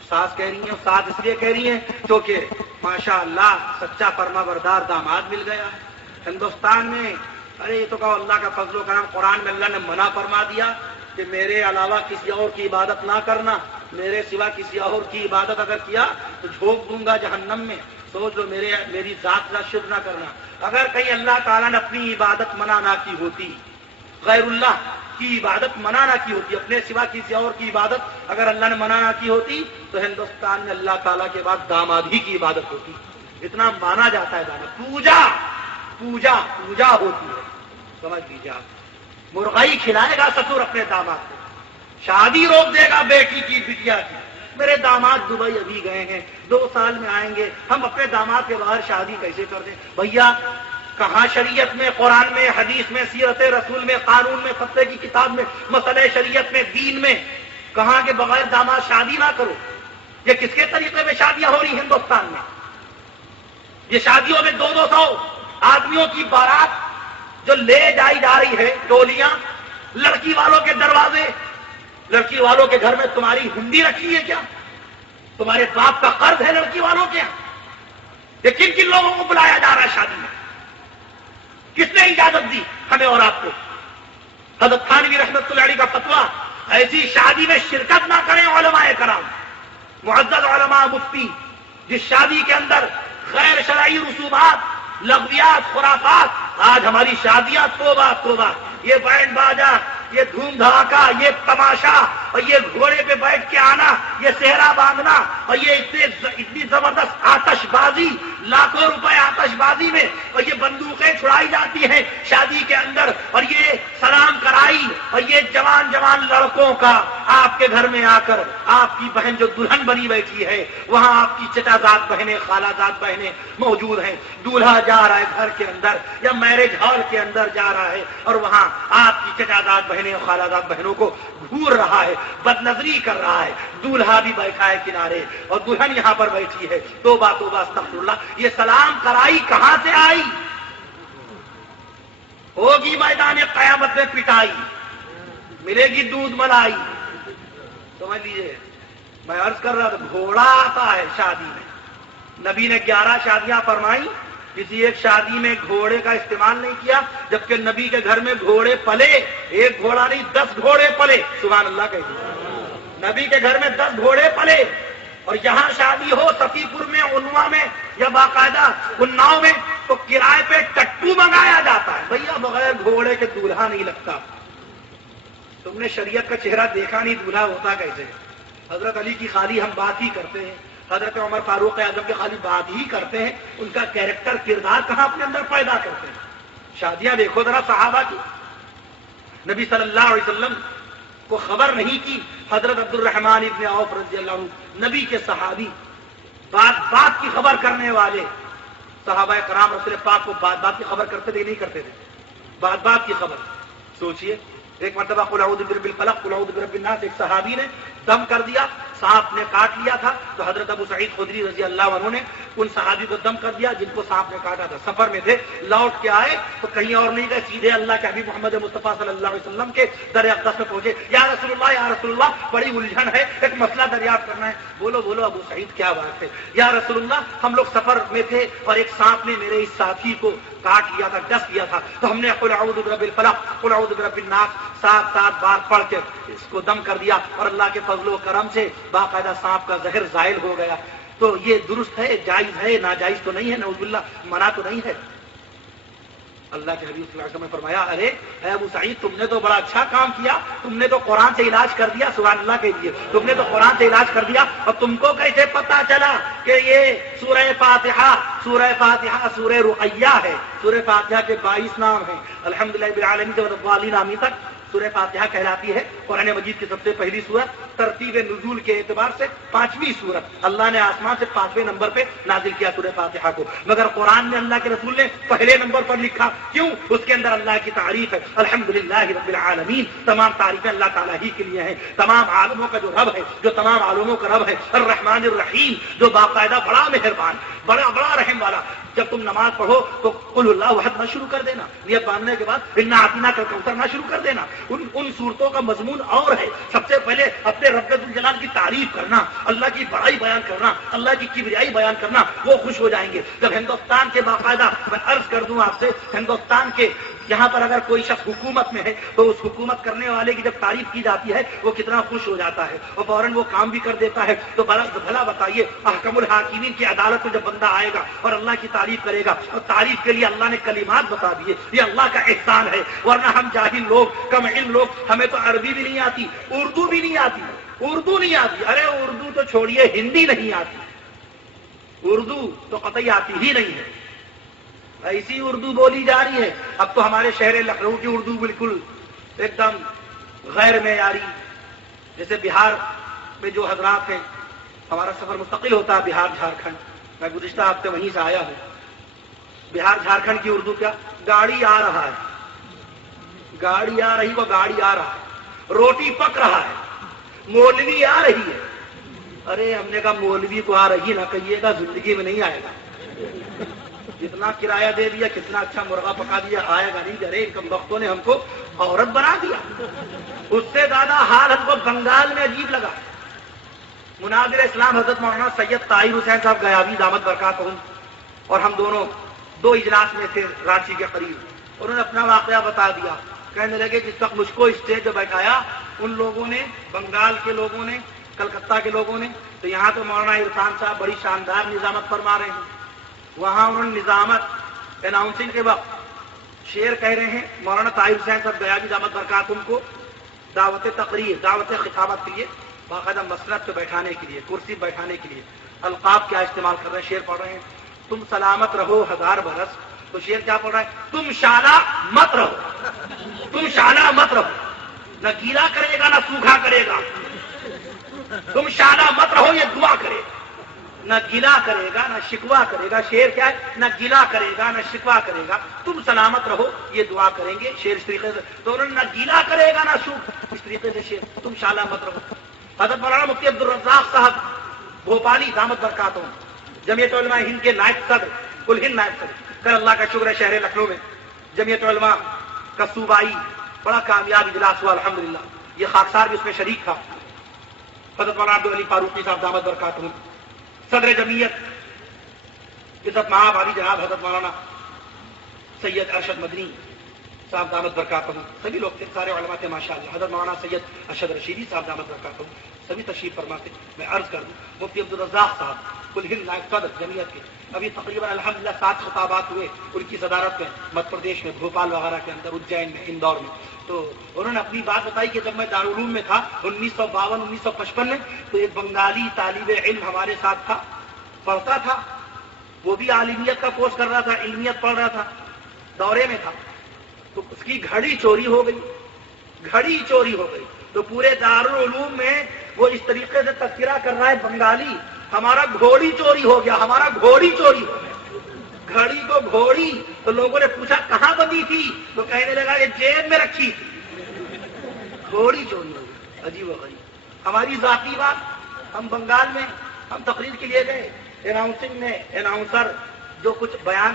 ساس کہہ رہی ہیں، ساس اس لیے کہہ رہی ہیں کیونکہ ماشاء اللہ سچا فرما بردار داماد مل گیا ہے ہندوستان میں. ارے یہ تو کہو اللہ کا فضل و کرم، قرآن میں اللہ نے منع فرما دیا کہ میرے علاوہ کسی اور کی عبادت نہ کرنا، میرے سوا کسی اور کی عبادت اگر کیا تو جھونک دوں گا جہنم میں. سوچ لو میری ذات کا شرک نہ کرنا. اگر کہیں اللہ تعالیٰ نے اپنی عبادت منع نہ کی ہوتی، غیر اللہ کی عبادت منع نہ کی ہوتی، اپنے سوا کسی اور کی عبادت اگر اللہ نے منع نہ کی ہوتی تو ہندوستان میں اللہ تعالیٰ کے بعد داماد ہی کی عبادت ہوتی. اتنا مانا جاتا ہے داماد. پوجا ہوتی ہے. سمجھ لیجیے آپ، مرغائی کھلائے گا سسر اپنے داماد کو، شادی روک دے گا بیٹی کی بٹیا کی. میرے داماد دبئی ابھی گئے ہیں، 2 سال میں آئیں گے، ہم اپنے داماد کے باہر شادی کیسے کر دیں؟ بھیا کہاں شریعت میں، قرآن میں، حدیث میں، سیرت رسول میں، قانون میں، فتوے کی کتاب میں، مسئلہ شریعت میں، دین میں کہاں کے بغیر داماد شادی نہ کرو؟ یہ کس کے طریقے میں شادیاں ہو رہی ہندوستان میں؟ یہ شادیوں میں 200 آدمیوں کی بارات جو لے جائی جا رہی ہے، ٹولیاں، لڑکی والوں کے دروازے، لڑکی والوں کے گھر میں تمہاری ہندی رکھی ہے کیا؟ تمہارے باپ کا قرض ہے لڑکی والوں کے؟ یہ کن کن لوگوں کو بلایا جا رہا ہے شادی میں؟ کس نے اجازت دی ہمیں اور آپ کو؟ حضرت تھانوی رحمۃ اللہ علیہ کا فتویٰ، ایسی شادی میں شرکت نہ کریں علماء کرام، معزز علماء مفتی. جس شادی کے اندر غیر شرعی رسومات، لغویات، خرافات، آج ہماری شادیاں توبہ توبہ، یہ بینڈ باجا، یہ دھوم دھڑاکا، یہ تماشا، اور یہ گھوڑے پہ بیٹھ کے آنا، یہ صحرا باندھنا، اور یہ اتنی زبردست آتش بازی، لاکھوں روپے آتش بازی میں، اور یہ بندوقیں چھڑائی جاتی ہیں شادی کے اندر، اور یہ سلام کرائی، اور یہ جوان جوان لڑکوں کا آپ کے گھر میں آ کر آپ کی بہن جو دلہن بنی بیٹھی ہے، وہاں آپ کی چچا زاد بہنیں، خالہ زاد بہنیں موجود ہیں. دولہا جا رہا ہے گھر کے اندر یا میرج ہال کے اندر جا رہا ہے، اور وہاں آپ کی چچا زاد بہنیں اور خالہ زاد بہنوں کو گھور رہا ہے، بد نظری کر رہا ہے. دولہا بھی بیٹھا ہے کنارے اور دلہن یہاں پر بیٹھی ہے. توبہ توبہ استغفر اللہ. یہ سلام کرائی کہاں سے آئی؟ ہوگی میدان قیامت میں پٹائی، ملے گی دودھ ملائی. سمجھ لیجیے، میں عرض کر رہا تھا گھوڑا آتا ہے شادی میں. نبی نے 11 شادیاں فرمائی، کسی ایک شادی میں گھوڑے کا استعمال نہیں کیا، جبکہ نبی کے گھر میں گھوڑے پلے. ایک گھوڑا نہیں، 10 گھوڑے پلے. سبحان اللہ کہیے. نبی کے گھر میں 10 گھوڑے پلے. اور یہاں شادی ہو صفی پور میں، انوا میں، یا باقاعدہ اناؤ میں، تو کرائے پہ ٹٹو منگایا جاتا ہے. بھیا بغیر گھوڑے کے دولہا نہیں لگتا. تم نے شریعت کا چہرہ دیکھا نہیں، دولہا ہوتا کیسے؟ حضرت علی کی خالی ہم بات ہی کرتے ہیں، حضرت عمر فاروق اعظم کے خالی بات ہی کرتے ہیں، ان کا کیریکٹر، کردار کہاں اپنے اندر پیدا کرتے ہیں؟ شادیاں دیکھو ذرا صحابہ کی. نبی صلی اللہ علیہ وسلم کو خبر نہیں کی. حضرت عبد الرحمن ابن عوف رضی اللہ عنہ، نبی کے صحابی، بات کی خبر کرنے والے صحابہ کرام، رسول پاک کو بات کی خبر کرتے تھے نہیں کرتے تھے؟ بات کی خبر. سوچئے، ایک مرتبہ قل اعوذ برب الفلق قل اعوذ برب الناس، ایک صحابی نے دم کر دیا، سانپ نے کاٹ لیا تھا، تو حضرت ابو سعید خدری رضی اللہ عنہ نے ان صحابی کو دم کر دیا جن کو سانپ نے کاٹا تھا. سفر میں تھے، لوٹ کے آئے تو کہیں اور نہیں گئے، سیدھے اللہ کے حبیب محمد مصطفیٰ صلی اللہ علیہ وسلم کے در اقدس میں پہنچے. یا رسول اللہ، بڑی الجھن ہے، ایک مسئلہ دریافت کرنا ہے. بولو ابو سعید کیا بات ہے؟ یا رسول اللہ، ہم لوگ سفر میں تھے اور ایک سانپ نے میرے اس ساتھی کو کاٹ لیا تھا، ڈس لیا تھا، تو ہم نے قل اعوذ برب الفلق قل اعوذ برب الناس 7 بار پڑھ کے اس کو دم کر دیا، اور اللہ کے فضل و کرم سے باقاعدہ سانپ کا زہر زائل ہو گیا. تو یہ درست ہے، جائز ہے، ناجائز تو نہیں ہے، نعوذ باللہ منع تو نہیں ہے. اللہ کے حبیب صلی اللہ علیہ وسلم نے فرمایا ارے اے ابو سعید تم نے تو بڑا اچھا کام کیا، تم نے تو قرآن سے علاج کر دیا. سبحان اللہ کہیے، تم نے تو قرآن سے علاج کر دیا. اور تم کو کیسے پتا چلا کہ یہ سورہ فاتحہ سورہ رقیہ ہے؟ سورہ فاتحہ کے 22 نام ہیں. الحمدللہ رب العالمین سے والضالین آمین تک سورہ فاتحہ کہلاتی ہے قرآن مجید کی سب سے پہلی سورت. ترتیب نزول کے اعتبار سے 5ویں سورت. اللہ نے آسمان سے 5ویں نمبر پہ نازل کیا سورہ فاتحہ کو، مگر قرآن میں اللہ کے رسول نے پہلے نمبر پر لکھا. کیوں؟ اس کے اندر اللہ کی تعریف ہے. الحمدللہ رب العالمین، تمام تعریفیں اللہ تعالیٰ ہی کے لیے ہیں. تمام عالموں کا جو رب ہے، جو تمام عالموں کا رب ہے، الرحمن الرحیم، جو باقاعدہ بڑا مہربان، بڑا رحم والا. جب تم نماز پڑھو تو قل اللہ احد نہ شروع کر دینا، نیت باندھنے کے بعد انا اعطیناک الکوثر نہ شروع کر دینا. ان صورتوں کا مضمون اور ہے. سب سے پہلے اپنے رب ذوالجلال کی تعریف کرنا، اللہ کی بڑائی بیان کرنا، اللہ کی کبریائی بیان کرنا. وہ خوش ہو جائیں گے. جب ہندوستان کے باقاعدہ میں عرض کر دوں آپ سے، ہندوستان کے یہاں پر اگر کوئی شخص حکومت میں ہے تو اس حکومت کرنے والے کی جب تعریف کی جاتی ہے وہ کتنا خوش ہو جاتا ہے اور فوراً وہ کام بھی کر دیتا ہے. تو بھلا بتائیے احکم الحاکمین کی عدالت میں جب بندہ آئے گا اور اللہ کی تعریف کرے گا، اور تعریف کے لیے اللہ نے کلمات بتا دیے، یہ اللہ کا احسان ہے. ورنہ ہم جاہل لوگ، کم علم لوگ، ہمیں تو عربی بھی نہیں آتی، اردو بھی نہیں آتی. ارے اردو تو چھوڑیے، ہندی نہیں آتی، اردو تو قطعی آتی ہی نہیں ہے. ایسی اردو بولی جا رہی ہے. اب تو ہمارے شہر لکھنؤ کی اردو بالکل ایک دم غیر معیاری. جیسے بہار میں جو حضرات ہیں، ہمارا سفر مستقل ہوتا ہے بہار جھارکھنڈ. میں گزشتہ ہفتے وہیں سے آیا ہوں. بہار جھارکھنڈ کی اردو کیا؟ گاڑی آ رہا ہے، گاڑی آ رہی، وہ گاڑی آ رہا ہے. روٹی پک رہا ہے، مولوی آ رہی ہے. ارے ہم نے کہا مولوی کو آ رہی نہ کہیے گا، زندگی میں نہیں آئے گا. جتنا کرایہ دے دیا، کتنا اچھا مرغا پکا دیا، آئے گا نہیں. ارے کم وقتوں نے ہم کو عورت بنا دیا. اس سے زیادہ حال ہم کو بنگال میں عجیب لگا. مناظر اسلام حضرت مولانا سید طاہر حسین صاحب غیابی دامت برکاتہم اور ہم دونوں 2 اجلاس میں تھے رانچی کے قریب. انہوں نے اپنا واقعہ بتا دیا. کہنے لگے جس وقت مجھ کو اسٹیج پہ بیٹھایا ان لوگوں نے، بنگال کے لوگوں نے، کلکتہ کے لوگوں نے، تو یہاں تو مولانا عرفان صاحب بڑی شاندار نظامت فرما رہے ہیں. وہاں انہوں نے نظامت اناؤنسنگ کے وقت شعر کہہ رہے ہیں. مولانا طاہر حسین صاحب غیابی دامت برکاتہم کو دعوت تقریر، دعوت خطابت کے لیے باقاعدہ مسند پہ بیٹھانے کے لیے، کرسی بیٹھانے کے لیے القاب کیا استعمال کر رہے ہیں. شعر پڑھ رہے ہیں، تم سلامت رہو 1000 برس. تو شعر کیا پڑھ رہا ہے؟ تم شالا مت رہو، تم شالا مت رہو. نہ گیلا کرے گا نہ سوکھا کرے گا. تم شالا مت رہو، یہ دعا کرے گا. نہ گلا کرے گا نہ شکوا کرے گا. شعر کیا ہے؟ نہ گلا کرے گا نہ شکوا کرے گا، تم سلامت رہو، یہ دعا کریں گے. شعر اس طریقے سے. تو انہوں نے نہ گلا کرے گا نہ سوکھ، اس طریقے سے شعر تم شالا مت رہو. حضرت مولانا مفتی عبدالرزاق صاحب بھوپالی دامت برکاتہم، جمعیت علماء ہند کے نائب صدر، کل ہند نائب صدر. کل اللہ کا شکر ہے شہر لکھنؤ میں جمعیت علماء کا صوبائی بڑا کامیاب اجلاس ہوا الحمدللہ. یہ خاکسار بھی اس میں شریک تھا. حضرت مولانا عبدالعلی فاروقی صاحب دامت برکاتہم، صدر جمعیت عزت مآب علی جناب حضرت مولانا سید ارشد مدنی صاحب دامت برکاتہم، سبھی لوگ تھے، سارے علماء تھے ماشاءاللہ. حضرت مولانا سید ارشد رشیدی صاحب دامت برکاتہم سبھی تشریف فرما تھے. میں عرض کر دوں مفتی عبدالرزاق صاحب کل ہند نائب صدر جمعیت کے، ابھی تقریباً الحمدللہ 7 خطابات ہوئے ان کی صدارت میں مدھیہ پردیش میں، بھوپال وغیرہ کے اندر، اجین میں، اندور میں. تو انہوں نے اپنی بات بتائی کہ جب میں دارالعلوم میں تھا 1952-1955 میں، تو ایک بنگالی طالب علم ہمارے ساتھ تھا، پڑھتا تھا. وہ بھی عالمیت کا کورس کر رہا تھا، علمیت پڑھ رہا تھا، دورے میں تھا. تو اس کی گھڑی چوری ہو گئی، گھڑی چوری ہو گئی. تو پورے دارالعلوم میں وہ اس طریقے سے تذکرہ کر رہا ہے بنگالی، ہمارا گھوڑی چوری ہو گیا، ہمارا گھوڑی چوری ہو گیا. گھڑی کو گھوڑی. تو لوگوں نے پوچھا کہاں بندی تھی؟ تو کہنے لگا کہ جیب میں رکھی تھی. گھوڑی چوری ہو گئی. عجیب و غریب. ہماری ذاتی بات، ہم بنگال میں ہم تقریر کے لیے گئے، اناؤنسنگ میں اناؤنسر جو کچھ بیان